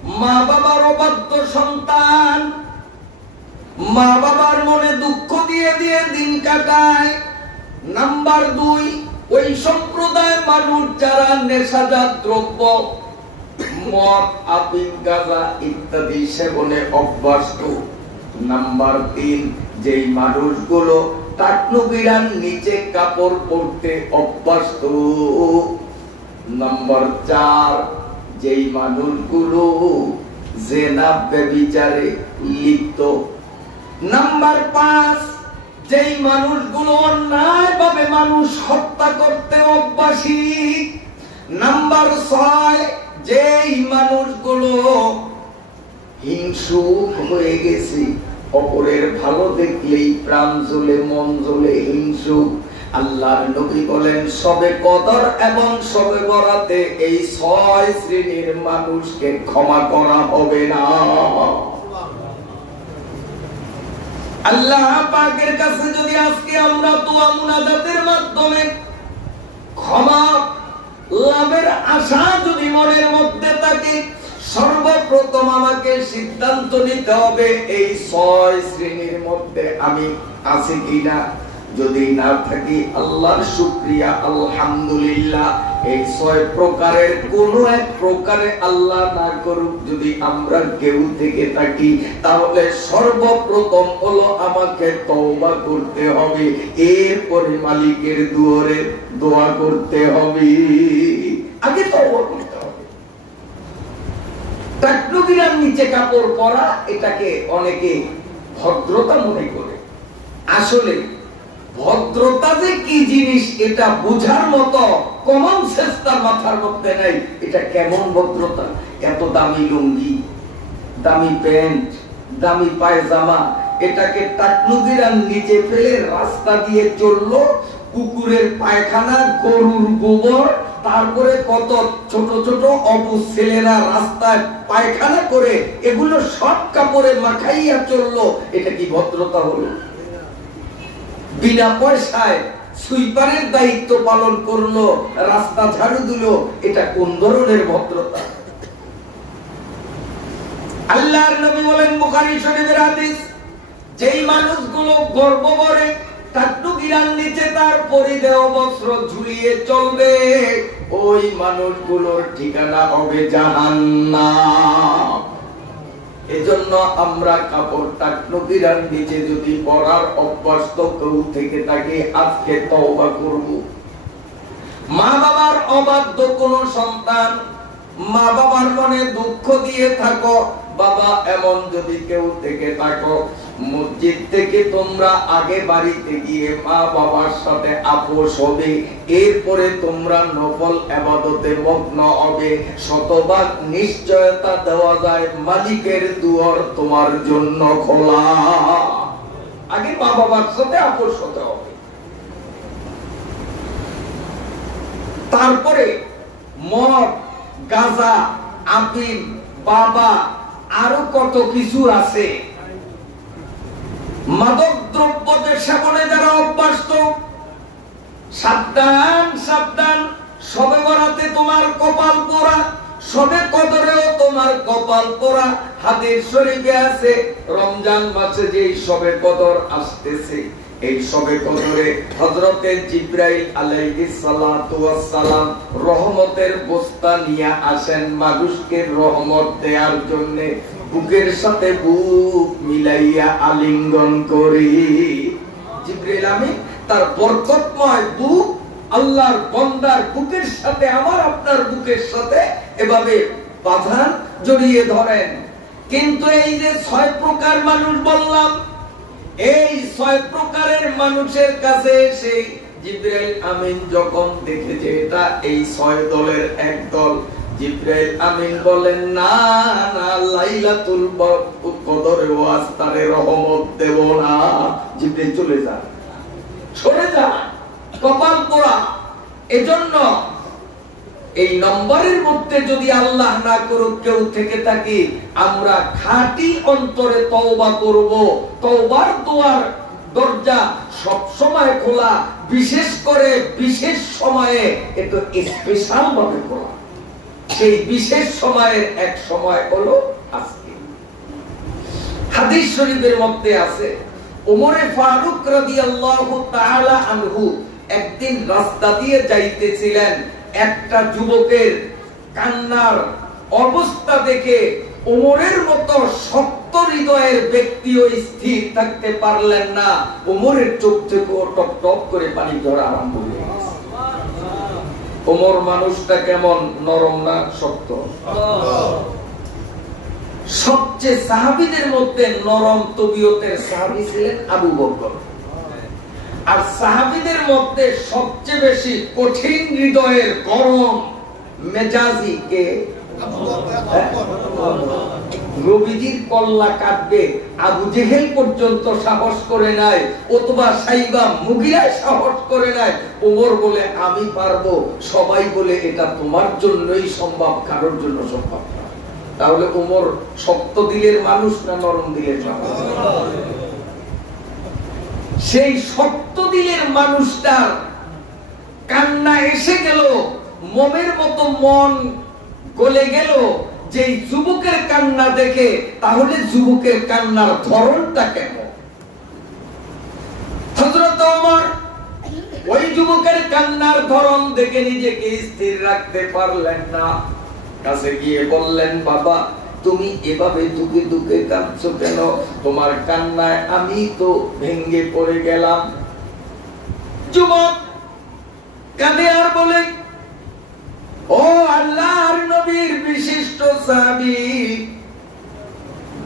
মা বাবার অবাধ্য সন্তান, মা বাবার মনে দুঃখ দিয়ে দিয়ে দিন কাটায়। নাম্বার 2, ওই সম্প্রদায় মানুষ যারা নেশাজাত দ্রব্য মদ, আফিম, গাঁজা ইত্যাদি সেবনে অভ্যস্ত। নাম্বার 3, যেই মানুষগুলো টাকনুবিরান নিচে কাপড় পরতে অভ্যস্ত। নাম্বার 4, যেই মানুষগুলো জিনা ব্যভিচারে লিপ্ত। নাম্বার 5, যেই মানুষগুলো অন্যায়ভাবে মানুষ হত্যা করতে অভ্যাসী। নাম্বার 6, যেই মানুষগুলো হিংসুক হয়ে গেছে, অপরের ভালো দেখলেই প্রাণ জ্বলে মন জ্বলে হিংসুক। আল্লাহর নবী বলেন শবে কদর এবং শবে বরাতে এই 6 শ্রেণীর মানুষকে ক্ষমা করা হবে না। আল্লাহ পাকের কাছে যদি আজকে আমরা দোয়া মুনাজাতের মাধ্যমে ক্ষমা লাভের আশা যদি মনের মধ্যে থাকে, সর্বপ্রথম আমাকে সিদ্ধান্ত নিতে হবে এই 6 শ্রেণীর মধ্যে আমি আছি কিনা। যদি না থাকি আল্লাহর শুকরিয়া, আলহামদুলিল্লাহ। এই 6 প্রকারের কোন এক প্রকারে আল্লাহ না করুক যদি আমরা কেউ থেকে থাকি, তাহলে সর্বপ্রথম হলো আমাকে তওবা করতে হবে, এরপরে মালিকের দুয়ারে দোয়া করতে হবে। আগে তওবা করতে হবে। টাকনুবিরান নিচে কাপড় পরা এটাকে অনেকে ভদ্রতা মনে করে। আসলে ভদ্রতা যে কি জিনিস এটা বোঝার মতো কমন সেন্স তার মাথার মধ্যে নাই। এটা কেমন ভদ্রতা? এত দামি লুঙ্গি, দামি প্যান্ট, দামি পায়জামা, এটাকে টাকনুবিরান নিচে ফেলে রাস্তা দিয়ে চললো, কুকুরের পায়খানা, গরুর গোবর, তারপরে কত ছোট ছোট অবুঝ ছেলেরা রাস্তায় পায়খানা করে এগুলো সব কাপড়ে মাখাইয়া চললো। এটা কি ভদ্রতা হলো? বিনা পয়সায় সুইপারের দায়িত্ব পালন করলো, রাস্তা ঝাড়ু দিল, এটা কোন ধরনের ভদ্রতা? আল্লাহর নবী বলেন বুখারী শরীফের হাদিস, যেই মানুষগুলো গর্ব করে টাকনুবিরান নিচে তার পরিধেয় বস্ত্র ঝুলিয়ে চলবে, ওই মানুষগুলোর ঠিকানা হবে জাহান্নাম। এজন্য আমরা কাপড় টাকনুবিরান নিচে যদি পরার অভ্যস্ত কেউ থেকে থাকে, আজকে তওবা করব। মা বাবার অবাধ্য কোন সন্তান, মা বাবার মনে দুঃখ দিয়ে থাকো, বাবা এমন যদি কেউ থেকে থাকো, মসজিদ থেকে তোমরা আগে বাড়িতে গিয়ে মা বাবার সাথে আপোষ হবে, এরপরে তোমরা নফল ইবাদতে মগ্ন হবে। শতভাগ নিশ্চয়তা দেওয়া যায় মালিকের দুয়ার তোমার জন্য খোলা। আগে মা বাবার সাথে আপোষ হতে হবে, তারপরে মদ, গাঁজা, আফিম, বাবা, আরো কত কিছু আছে। মাদক দ্রব্যের সেবনে যারা অভ্যস্ত, সাবধান সাবধান। শবে বরাতে তোমার কপাল পোড়া, শবে কদরেও তোমার কপাল পোড়া। হাদিস শরীফে আছে রমজান মাসে যে শবে কদর আসতেছে, এই শবে কদরে হযরতে জিবরাইল আলাইহিস সালাতু ওয়াস সালাম রহমতের বস্তা নিয়ে আসেন মানুষকে রহমত দেওয়ার জন্য। বুকের সাথে বুক মিলাইয়া আলিঙ্গন করি জিবরাইল আমিন তার বরকতময় বুক আল্লাহর বান্দার বুকের সাথে, আমার আপনার বুকের সাথে এভাবে বাঁধা জড়িয়ে ধরেন। কিন্তু এই যে 6 প্রকার মানুষ বললাম, এই 6 প্রকারের মানুষের কাছে এসে জিবরাইল আমিন যখন দেখেছে এটা এই 6 দলের এক দল, জিবরাইল আমিন বলেন না না, লাইলাতুল কদরে ওয়াজ তারে রহমত দেব না। জিবরাইল চলে যা, সরে যা, কপাল পোড়া। এজন্য এই নম্বরের মধ্যে যদি আল্লাহ না করুক কেউ থেকে থাকি, আমরা খাঁটি অন্তরে তওবা করব। তওবার দুয়ার দরজা সব সময় খোলা, বিশেষ করে বিশেষ সময়ে একটু স্পেশাল ভাবে খোলা। সেই বিশেষ সময়ের এক সময় হলো আজকে। হাদিস শরীফের মধ্যে আছে ওমরে ফারুক রাদিয়াল্লাহু তাআলা আনহু একদিন রাস্তা দিয়ে যাইতেছিলেন, একটা যুবকের কান্নার অবস্থা দেখে ওমরের মতো শক্ত হৃদয়ের ব্যক্তিও স্থির থাকতে পারলেন না। ওমরের চোখ থেকে টপ টপ করে পানি ঝরা আরম্ভ হয়ে গেছে। ওমর মানুষটা কেমন, নরম না শক্ত? সবচেয়ে সাহাবীদের মধ্যে নরম তবিয়তের সাহাবী ছিলেন আবু বকর। আর সাহাবীদের মধ্যে সবচেয়ে বেশি কঠিন হৃদয়ের গরম মেজাজি কে? নবীজির কল্লা কাটবে আবু জেহেল পর্যন্ত সাহস করে নাই, অথবা সাইবা মুগিরা সাহস করে নাই। ওমর বলে আমি পারবো, সবাই বলে এটা তোমার জন্যই সম্ভব, কারোর জন্য সম্ভব না। তাহলে ওমর শক্ত দিলের মানুষ না নরম দিলের মানুষ? সেই শক্ত দিলের মানুষটার কান্না এসে গেল, মোমের মতো মন গলে গেল যে যুবকের কান্না দেখে। তাহলে যুবকের কান্নার ধরনটা কেমন? হযরত ওমর ওই যুবকের কান্নার ধরন দেখে নিজেকে স্থির রাখতে পারলেন না। কাছে গিয়ে বললেন, বাবা তুমি এভাবে দুঃখে দুঃখে কাঁদছো কেন? তোমার কান্নায় আমি তো ভেঙে পড়ে গেলাম। যুবক কাঁদে আর বলে, ও আল্লাহর নবীর বিশিষ্ট সাহাবী,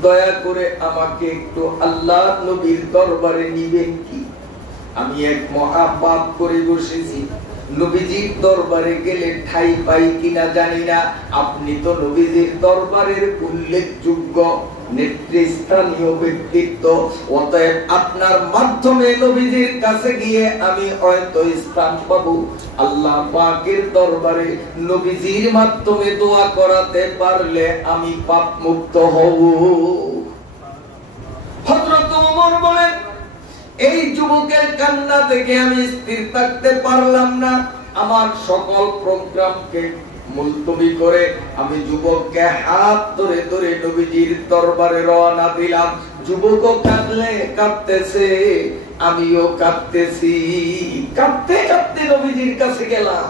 দয়া করে আমাকে একটু আল্লাহর নবীর দরবারে নিবেন কি? আমি এক মহা পাপ করে বসেছি, নবীজির দরবারে গেলে ঠাই পাই কিনা জানি না। আপনি তো নবীজির দরবারের উল্লেখযোগ্য নেতৃস্থানীয় ব্যক্তিত্ব, অতএব আপনার মাধ্যমে নবীজির কাছে গিয়ে আমি হয়তো স্থান পাবো। আল্লাহ পাকের দরবারে নবীজির মাধ্যমে দোয়া করাতে পারলে আমি পাপ মুক্ত হব। হযরত ওমর বলেন, এই যুবকের কান্না থেকে আমি স্থির থাকতে পারলাম না। আমার সকল প্রোগ্রামকে মুলতবি করে আমি যুবককে হাত ধরে ধরে নবীজির দরবারে রওনা দিলাম। যুবকও কাঁদলে কাঁদতেছে, আমিও কাঁদতেছি। কাঁদতে কাঁদতে নবীজির কাছে গেলাম।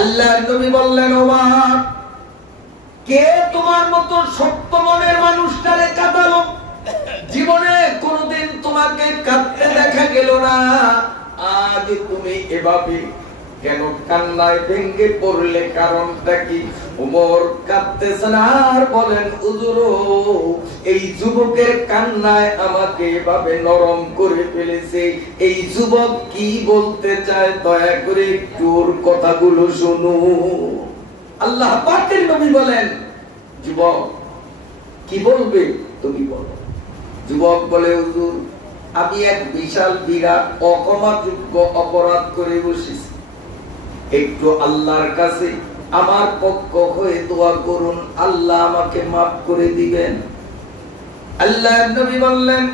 আল্লাহর নবী বললেন, ওমর কে তোমার মতো শক্ত মনের মানুষটারে কাঁদালো? জীবনে কোনদিন তোমাকে কাঁদতে দেখা গেল না, আজ তুমি এভাবে কেন কান্নায় ভেঙে পড়লে? কারণটা কি? ওমর কাঁদতেছেন আর বলেন, হুজুর এই যুবকের কান্নায় আমাকে এভাবে নরম করে ফেলেছে। এই যুবক কি বলতে চায় দয়া করে একটু ওর কথাগুলো শুনো। আল্লাহ পাকের নবী বলেন, যুবক কি বলবে তুমি বলো। যুবক বলে, হুজুর আমি এক বিশাল বিরাট অক্ষমাযোগ্য অপরাধ করে বসেছি, একটু আল্লাহর কাছে আমার পক্ষ হয়ে দোয়া করুন, আল্লাহ আমাকে মাফ করে দিবেন। আল্লাহর নবী বললেন,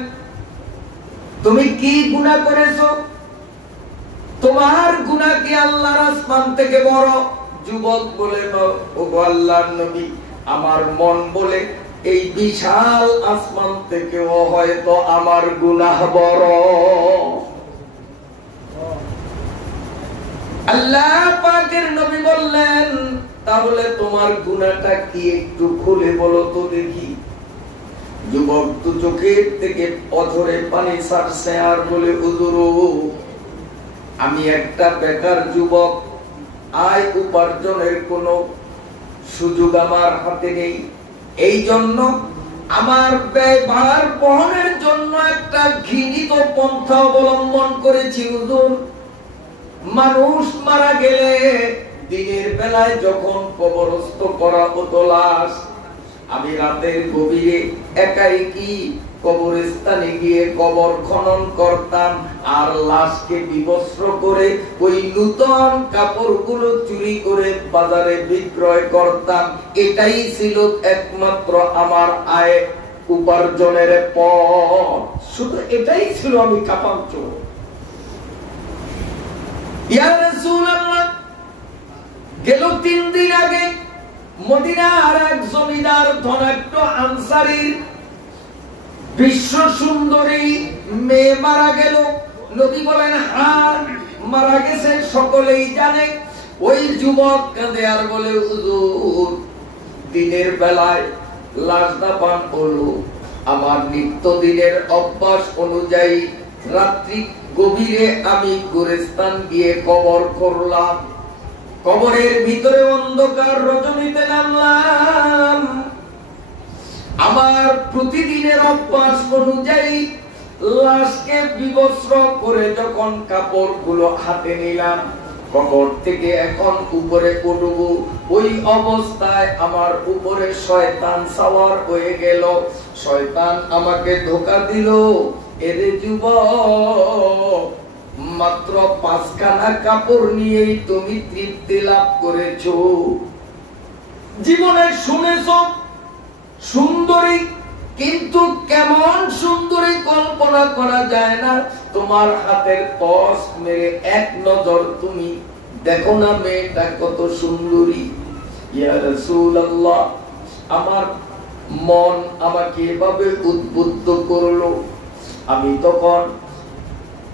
তুমি কি গুনাহ করেছো? তোমার গুনাহ কি আল্লাহর আসমান থেকে বড়? যুবক বলে, ও আল্লাহর নবী আমার মন বলে এই বিশাল আসমান থেকেও হয়তো আমার গুনাহ বড়। আল্লাহ পাকের নবী বললেন, তাহলে তোমার গুনাহটা কি একটু খুলে বলো তো দেখি। যুবক তো চোখের থেকে অঝরে পানি ছাড়ছে আর বলে, হুজুর আমি একটা বেকার যুবক, আয় উপার্জনের কোনো সুযোগ আমার হাতে নেই। এই জন্য আমার ব্যয়ভার বহনের জন্য একটা ঘৃণিত পন্থা অবলম্বন করেছি হুজুর। মানুষ মারা গেলে দিনের বেলায় যখন কবরস্থ করা হতো লাশ, আমি রাতের গভীরে একাই কি কবরস্থানে গিয়ে কবর খনন করতাম আর লাশকে বিবস্ত্র করে ওই নূতন কাপড়গুলো চুরি করে বাজারে বিক্রয় করতাম। এটাই ছিল একমাত্র আমার আয় উপার্জনের পথ। শুধু এটাই ছিল, আমি কাপাঞ্চ। ইয়া রাসূলুল্লাহ, গেল 3 দিন আগে মদিনার এক জমিদার ধনাঢ্য আনসারীর বিশ্ব সুন্দরী মেয়ে মারা গেল। নবী বলেন, হ্যাঁ মারা গেছে, সকলেই জানে। ওই যুবক কাঁদে আর বলে, হুজুর দিনের বেলায় লাশ দাফন হলো, আমার নিত্যদিনের অভ্যাস অনুযায়ী রাত্রি গভীরে আমি গোরস্থান গিয়ে কবর করলাম। কবরের ভিতরে অন্ধকার রজনীতে নামলাম। আমার প্রতিদিনের অভ্যাস অনুযায়ী লাশকে বিবস্ত্র করে যখন কাপড়গুলো হাতে নিলাম, কবর থেকে এখন উপরে উঠব, ওই অবস্থায় আমার উপরে শয়তান সওয়ার হয়ে গেল। শয়তান আমাকে ধোঁকা দিল, এরে যুবক, মাত্র 5 খানা কাপড় নিয়েই তুমি তৃপ্তি লাভ করেছো। জীবনে শুনেছ সুন্দরী, কিন্তু কেমন সুন্দরী কল্পনা করা যায় না। তোমার হাতের টস মেরে এক নজর তুমি দেখো না মেয়েটা কত সুন্দরী। ইয়া রাসূলুল্লাহ, আমার মন আমাকে এভাবে উদ্বুদ্ধ করলো। আমি তখন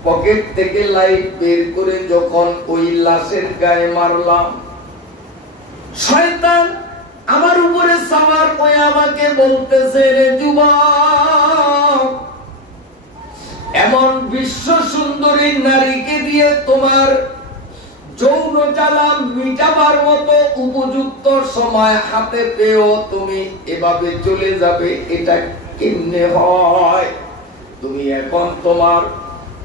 পকেট থেকে লাইট বের করে যখন ওই লাশের গায়ে মারলাম, শয়তান আমার উপরে সাওয়ার হয়ে আমাকে বলতেছে, রে যুবক, এমন বিশ্ব সুন্দরী নারীকে দিয়ে তোমার যৌন জ্বালা মিটাবার মতো উপযুক্ত সময় হাতে পেয়েও তুমি এভাবে চলে যাবে, এটা কেমনে হয়? তুমি এখন তোমার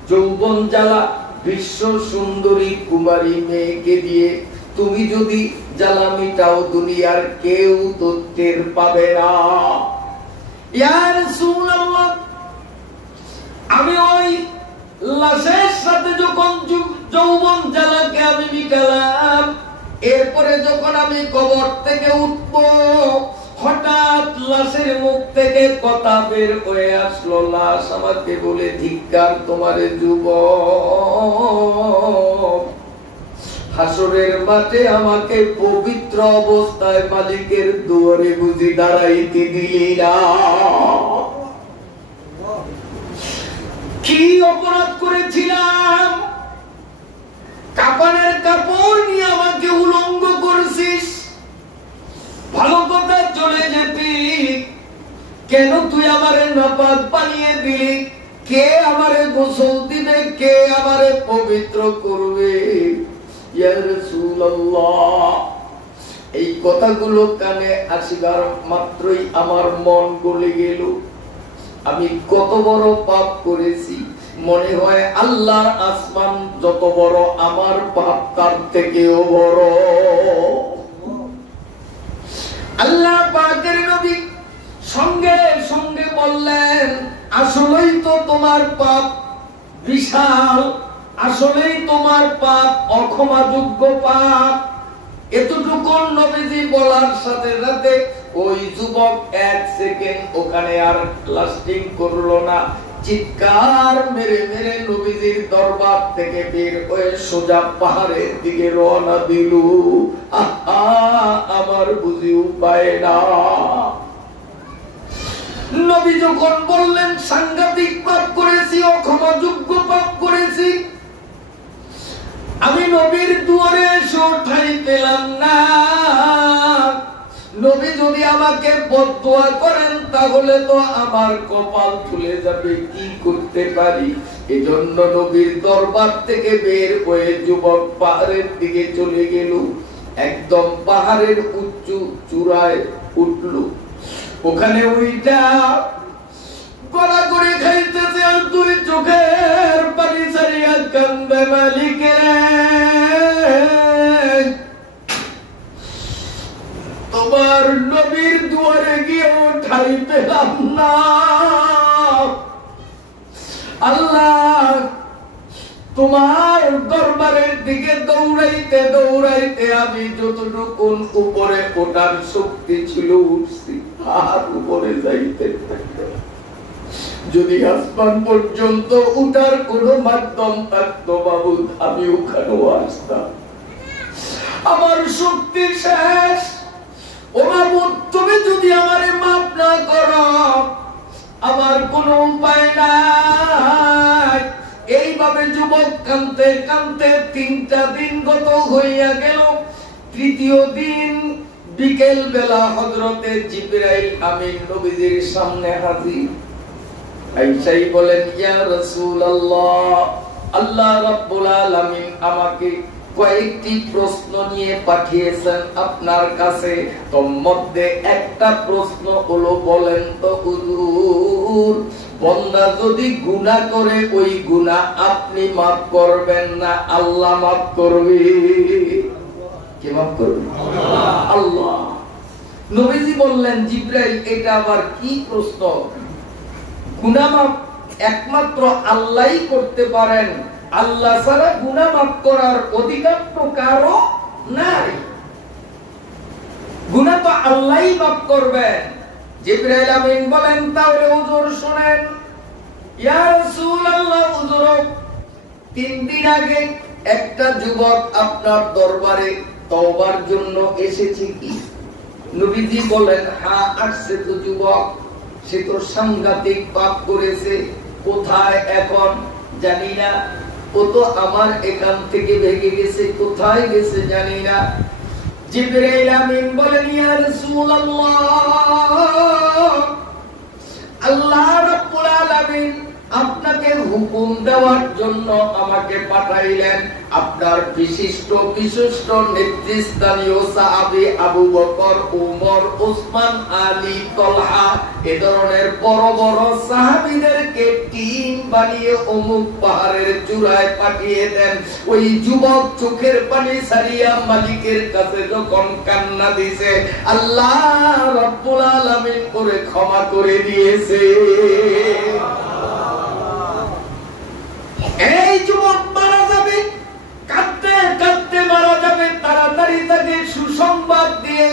যৌবন জ্বালা বিশ্ব সুন্দরী কুমারী মেয়েকে দিয়ে তুমি যদি জ্বালা মিটাও, দুনিয়ার কেউ তো টের পাবে না। ইয়া রাসূলুল্লাহ, আমি ওই লাশের সাথে যখন যৌবন জ্বালাকে আমি মিটালাম, এরপরে যখন আমি কবর থেকে উঠবো, হঠাৎ লাশের মুখ থেকে কথা বের হয়ে আসলো। লাশ আমাকে বলে, ধিক্কার তোমারে যুবক, হাসরের মাঠে আমাকে পবিত্র অবস্থায় মালিকের দুয়ারে বুঝি দাঁড়াইতে দিলি না। কি অপরাধ করেছিলাম? কাফনের কাপড় নিয়ে আমাকে উলঙ্গ করেছিস। ভালো কথা চলে যেতি, কেন তুই আমারে নাপাক বানিয়ে দিলি? কে আমারে গোসল দিবে? কে আমারে পবিত্র করবে? ইয়া রাসূলুল্লাহ, এই কথাগুলো কানে আসিবার মাত্রই আমার মন গলে গেল। আমি কত বড় পাপ করেছি। মনে হয় আল্লাহর আসমান যত বড়, আমার পাপ তার থেকেও বড়। আল্লাহ পাকের নবী সঙ্গে সঙ্গে বললেন, আসলেই তো তোমার পাপ বিশাল, আসলেই তোমার পাপ অক্ষমাযোগ্য পাপ। এতটুকু নবীজি বলার সাথে সাথে ওই যুবক 1 সেকেন্ড ওখানে আর লাস্টিং করলো না। চিৎকার মেরে মেরে নবীজির দরবার থেকে বের হয়ে সোজা পাহাড়ের দিকে রওনা দিল। আহা, আমার বুঝি উপায় না। নবী যখন বললেন, সাংঘাতিক পাপ করেছি, অক্ষমাযোগ্য পাপ করেছি, আমি নবীর দুয়ারে এসে ঠাঁই পেলাম না। নবী যদি আমাকে বদদুয়া করেন, তাহলে তো আমার কপাল খুলে যাবে। কি করতে পারি? এজন্য নবীর দরবার থেকে বের হয়ে যুবক পাহাড়ের দিকে চলে গেল। একদম পাহাড়ের উচ্চ চূড়ায় উঠল। ওখানে উইটা গলা করে খাইতেছে আর দুই চোখের পানি ছাড়িয়া কান্দে, মালিকে তোমার নবীর দুয়ারে গিয়েও ঠাঁই পেলাম না। আল্লাহ, তোমার দরবারের দিকে দৌড়াইতে দৌড়াইতে আমি যতটুকু উপরে ওঠার শক্তি ছিল উঠছি, আর উপরে যাইতে যদি আসমান পর্যন্ত উঠার কোন মাধ্যম থাকতো বাবু, আমি ওখানেও আসতাম। আমার শক্তি শেষ। ও মাবুদ, তুমি যদি আমারে মাফ না করো আমার কোনো উপায় নাই। এইভাবে যুবক কাঁদতে কাঁদতে 3টা দিন গত হইয়া গেল। তৃতীয় দিন বিকেল বেলা হযরতে জিবরাইল আমিন নবীজির সামনে হাজির। আয়েশাই বলেন, ইয়া রাসূলুল্লাহ, আল্লাহ রাব্বুল আলামিন আমাকে কয়েকটি প্রশ্ন নিয়ে পাঠিয়েছেন আপনার কাছে। তোর মধ্যে একটা প্রশ্ন হলো, বলেন তো হুজুর, বান্দা যদি গুনাহ করে ওই গুনাহ আপনি মাফ করবেন না আল্লাহ মাফ করবে? কে মাফ করবে? আল্লাহ। নবীজি বললেন, জিবরাইল এটা আবার কি প্রশ্ন? গুনাহ মাফ একমাত্র আল্লাহই করতে পারেন, আল্লাহ ছাড়া গুনাহ মাফ করার অধিকার তো কারো নাই। গুনাহ তো আল্লাহই মাফ করবেন। জিবরাইল আমিন বলেন, তাহলে হুজুর শুনেন। ইয়া রাসূলুল্লাহ, হুজুর 3 দিন আগে একটা যুবক আপনার দরবারে তওবার জন্য এসেছে কি? নবীজি বলেন, হ্যাঁ আসছে তো যুবক, সে তো সাংঘাতিক পাপ করেছে। কোথায় এখন জানি না, ও তো আমার এখান থেকে ভেগে গেছে, কোথায় গেছে জানি না। জিবরাইল আমিন বলেন, ইয়া রাসূলুল্লাহ, আল্লাহ রাব্বুল আলামিন আপনাকে হুকুম দেওয়ার জন্য আমাকে পাঠাইলেন। আপনার বিশিষ্ট নেতৃস্থানীয় সাহাবী আবু বকর, উমর, উসমান, আলী, তলহা এ ধরনের বড় বড় সাহাবীদেরকে টিম বানিয়ে অমুক পাহাড়ের চূড়ায় পাঠিয়ে দেন। ওই যুবক চোখের পানি ছাড়িয়া মালিকের কাছে যখন কান্না দিছে, আল্লাহ রাব্বুল আলামিন করে ক্ষমা করে দিয়েছে। এই যুবক মারা যাবে, কাঁদতে কাঁদতে মারা যাবে। তাড়াতাড়ি তাকে সুসংবাদ দিয়ে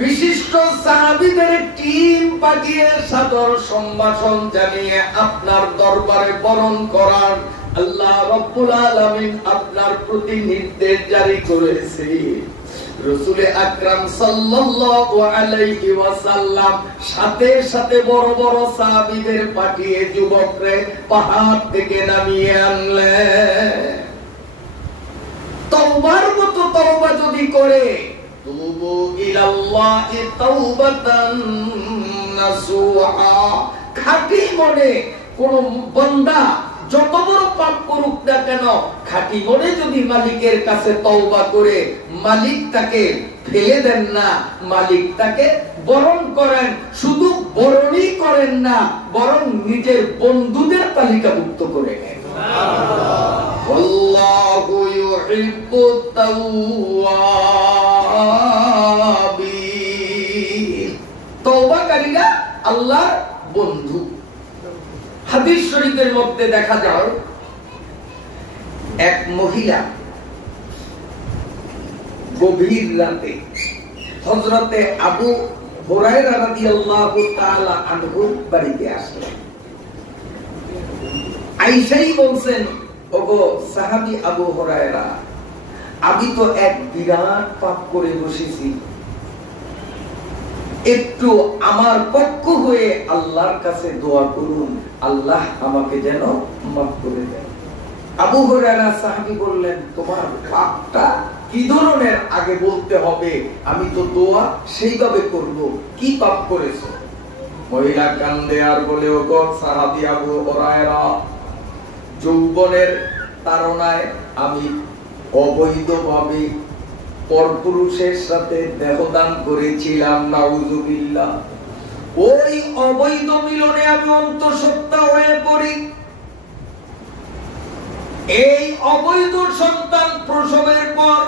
বিশিষ্ট সাহাবীদের টিম পাঠিয়ে সাদর সম্ভাষণ জানিয়ে আপনার দরবারে বরণ করার আল্লাহ রাব্বুল আলামিন আপনার প্রতি নির্দেশ জারি করেছে। রাসূল আকরাম সাল্লাল্লাহু আলাইহি ওয়াসাল্লাম সাথে সাথে বড় বড় সাহাবীদের পাঠিয়ে যুবকরে পাহাড় থেকে নামিয়ে আনলেন। তওবার মতো তওবা যদি করে, তুবু ইলাল্লাহি তাওবাতান নাসুহা, খাঁটি মনে কোন বান্দা যত বড় পাপ করুক না কেন, খাঁটি মনে যদি মালিকের কাছে তওবা করে, মালিক তাকে ফেলে দেন না, মালিক তাকে বরণ করেন। শুধু বরণই করেন না, বরং নিজের বন্ধুদের তালিকাভুক্ত করে নেন। আল্লাহু ইউহিব্বুত তাওয়াবিন, তওবাকারীরা আল্লাহর বন্ধু। হাদিস শরীফের মধ্যে দেখা যায়, এক মহিলা গভীর রাতে হযরতে আবু হুরায়রা রাদিয়াল্লাহু তাআলা আনহু বাড়িতে আসলেন। আয়েশাই বলছেন, ওগো সাহাবী আবু হুরায়রা, আমি তো এক বিরাট পাপ করে বসেছি, একটু আমার পক্ষ হয়ে আল্লাহর কাছে দোয়া করুন, আল্লাহ আমাকে যেন মাফ করে দেন। আবু হুরায়রা সাহাবী বললেন, তোমার পাপটা কি ধরনের আগে বলতে হবে, আমি তো দোয়া সেইভাবে করব। কি পাপ করেছো? মহিলা কান্দে আর বলে, ওগো সাহাবী আবু হুরায়রা, যৌবনের তাড়নায় আমি অবৈধভাবে পরপুরুষের সাথে দেহদান করেছিলাম, নাউযুবিল্লাহ। ওই অবৈধ মিলনে আমি অন্তঃসত্ত্বা হয়ে পড়ি। এই অবৈধ সন্তান প্রসবের পর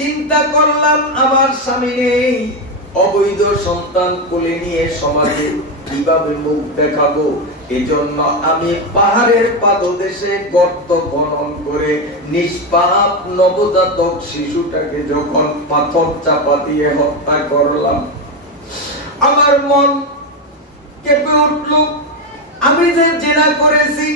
চিন্তা করলাম আমার স্বামী নেই, অবৈধ সন্তান কোলে নিয়ে সমাজে কিভাবে মুখ দেখাবো। এজন্য আমি পাহাড়ের পাদদেশে গর্ত খনন করে নিষ্পাপ নবজাতক শিশুটাকে যখন পাথর চাপা দিয়ে হত্যা করলাম, আমার মন কেঁপে উঠল। আমি যে জেনা করেছি,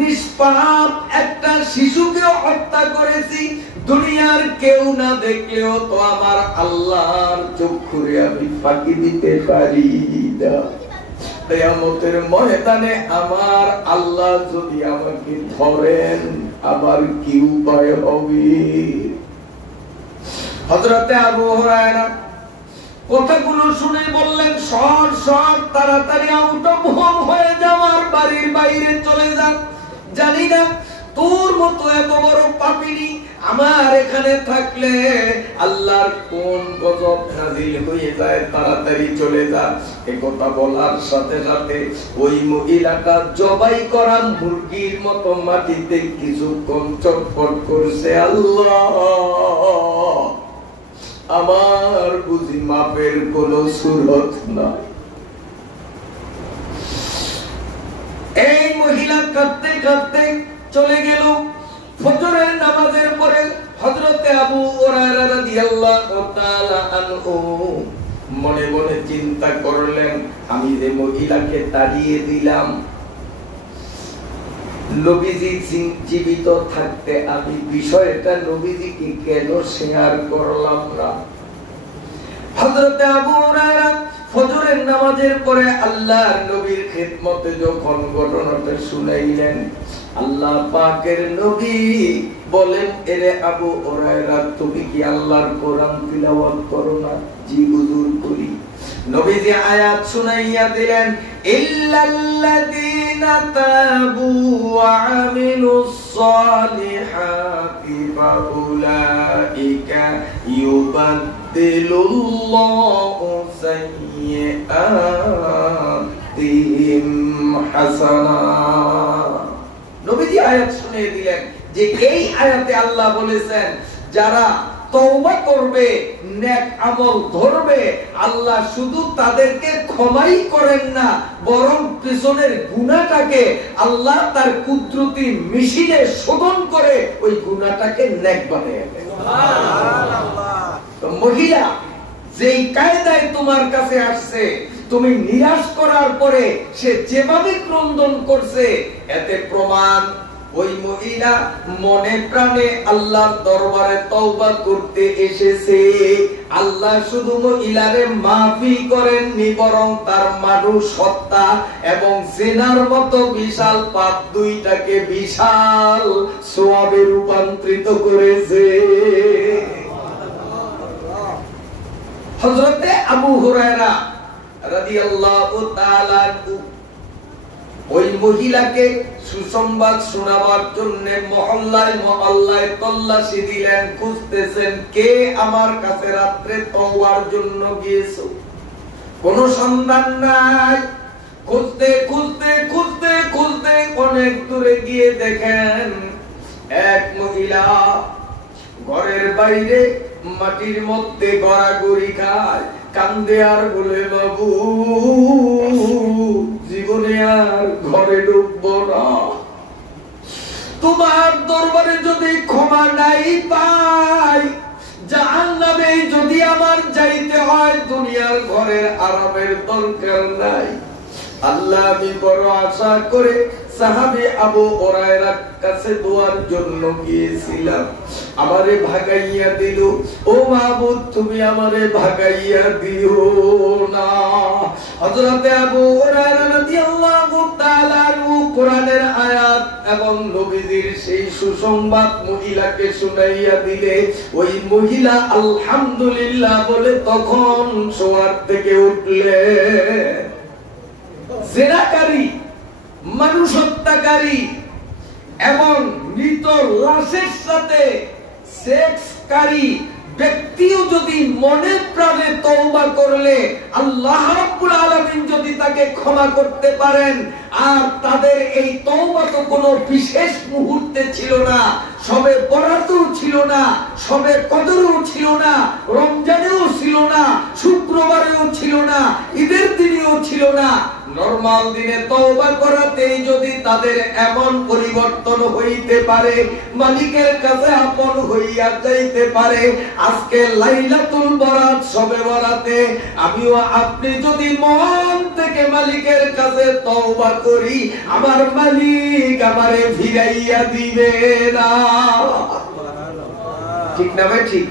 নিষ্পাপ একটা শিশুকে হত্যা করেছি, দুনিয়ার কেউ না দেখলেও তো আমার আল্লাহর চক্ষুরে আমি ফাঁকি দিতে পারি না। কিয়ামতের ময়দানে আমার আল্লাহ যদি আমাকে ধরেন আবার কি উপায় হবে? হযরতে আবু হুরায়রা কথাগুলো শুনে বললেন, সর সর, তাড়াতাড়ি আউট অফ হোম হয়ে যাওয়ার বাড়ির বাইরে চলে যা। জানি না তোর মতো এত বড় পাপিনী আমার এখানে থাকলে আল্লাহর কোন গজব নাজিল হয়ে যায়, তাড়াতাড়ি চলে যা। এই কথা বলার সাথে সাথে ওই মহিলাটা জবাই করা মুরগির মতো মাটিতে কিছুক্ষণ চটপট করছে। আল্লাহ, আমার বুঝি মাপের কোন সুরত নাই। এই মহিলা কাঁদতে কাঁদতে চলে গেল। ফজরের নামাজের পরে হযরতে আবু হুরায়রা রাদিয়াল্লাহু তাআলা আনহু মনে মনে চিন্তা করলেন, আমি যে মহিলাকে তাড়িয়ে দিলাম, নবীজি জীবিত থাকতে আমি বিষয়টা নবীজিকে কেন শেয়ার করলাম না? হযরতে আবু হুরায়রা ফজরের নামাজের পরে আল্লাহর নবীর খিদমতে যখন ঘটনাটা শুনাইলেন, আল্লাহ পাকের নবী বলেন, এরে আবু হুরায়রা, তুমি কি আল্লাহর কোরআন তিলাওয়াত করো না? জি হুজুর করি। নবীজি আয়াত শুনাইয়া দিলেন, ইল্লাল্লাযীনা তাবু ওয়া আমিলুস সালিহাতি ফাউলাইকা ইউবাদদিলুল্লাহু সাইয়্যাতিহিম হাসানাত। নবীজি আয়াত শুনিয়ে দিলেন যে এই আয়াতে আল্লাহ বলেছেন, যারা তওবা করবে, নেক আমল ধরবে, আল্লাহ শুধু তাদেরকে ক্ষমাই করেন না, বরং পিছনের গুনাহটাকে আল্লাহ তার কুদরতি মেশিনে শোধন করে ওই গুনাহটাকে নেক বানিয়ে দেন। সুবহানাল্লাহ। তো মহিলা যেই কায়দায় তোমার কাছে আসছে, তুমি নিরাশ করার পরে সে যেভাবে ক্রন্দন করছে, এতে প্রমাণ ওই মহিলা মনে প্রাণে আল্লাহর দরবারে তওবা করতে এসেছে। আল্লাহ শুধু মহিলারে মাফি করেননি, বরং তার মানুষ হত্যা এবং জিনার মতো বিশাল পাপ দুইটাকে বিশাল সওয়াবে রূপান্তরিত করেছে। হযরতে আবু হুরায়রা রাদিয়াল্লাহু তাআলা ওই মহিলাকে সুসংবাদ শোনাবার জন্য মহল্লায় মহল্লায় তল্লাশি দিলেন, খুঁজতেছেন কে আমার কাছে রাত্রে তওবার জন্য গিয়েছো। কোন সন্ধান নাই। খুঁজতে খুঁজতে খুঁজতে খুঁজতে অনেক দূরে গিয়ে দেখেন এক মহিলা ঘরের বাইরে মাটির মধ্যে গড়াগড়ি খায়, কান্দে আর বলে, বাবু জীবনে আর ঘরে ঢুকবো না, তোমার দরবারে যদি ক্ষমা নাই পাই, জাহান্নামে যদি আমার যাইতে হয়, দুনিয়ার ঘরের আরামের দরকার নাই। আল্লাহ, আমি বড় আশা করে সাহাবী আবু হুরায়রার কাছে দোয়ার জন্য গিয়েছিলাম, আমারে ভাগাইয়া দিল। ও মাবুদ, তুমি আমারে ভাগাইয়া দিও না। হযরতে আবু হুরায়রা রাদিয়াল্লাহু তাআলা কোরআনের আয়াত এবং নবীজির সেই সুসংবাদ মহিলাকে শুনাইয়া দিলে ওই মহিলা আলহামদুলিল্লাহ বলে তখন শোয়ার থেকে উঠলে। জিনাকারী, মানুষ হত্যাকারী এবং মৃত লাশের সাথে সেক্সকারী ব্যক্তিও যদি মনে প্রাণে তওবা করলে আল্লাহ রাব্বুল আলামিন যদি তাকে ক্ষমা করতে পারেন, আর তাদের এই তওবা তো কোনো বিশেষ মুহূর্তে ছিল না, সবে বরাতও ছিল না, সবে কদরও ছিল না, রমজানেও ছিল না, শুক্রবারেও ছিল না, ঈদের দিনেও ছিল না, নরমাল দিনে তওবা করাতেই যদি তাদের এমন পরিবর্তন হইতে পারে, মালিকের কাছে আপন হইয়া যাইতে পারে, আজকে লাইলাতুল বরাত, শবে বরাতে আমিও আপনি যদি মন থেকে মালিকের কাছে তওবা করি, আমার মালিক আমারে ফিরাইয়া দিবে না। ঠিক না ভাই? ঠিক।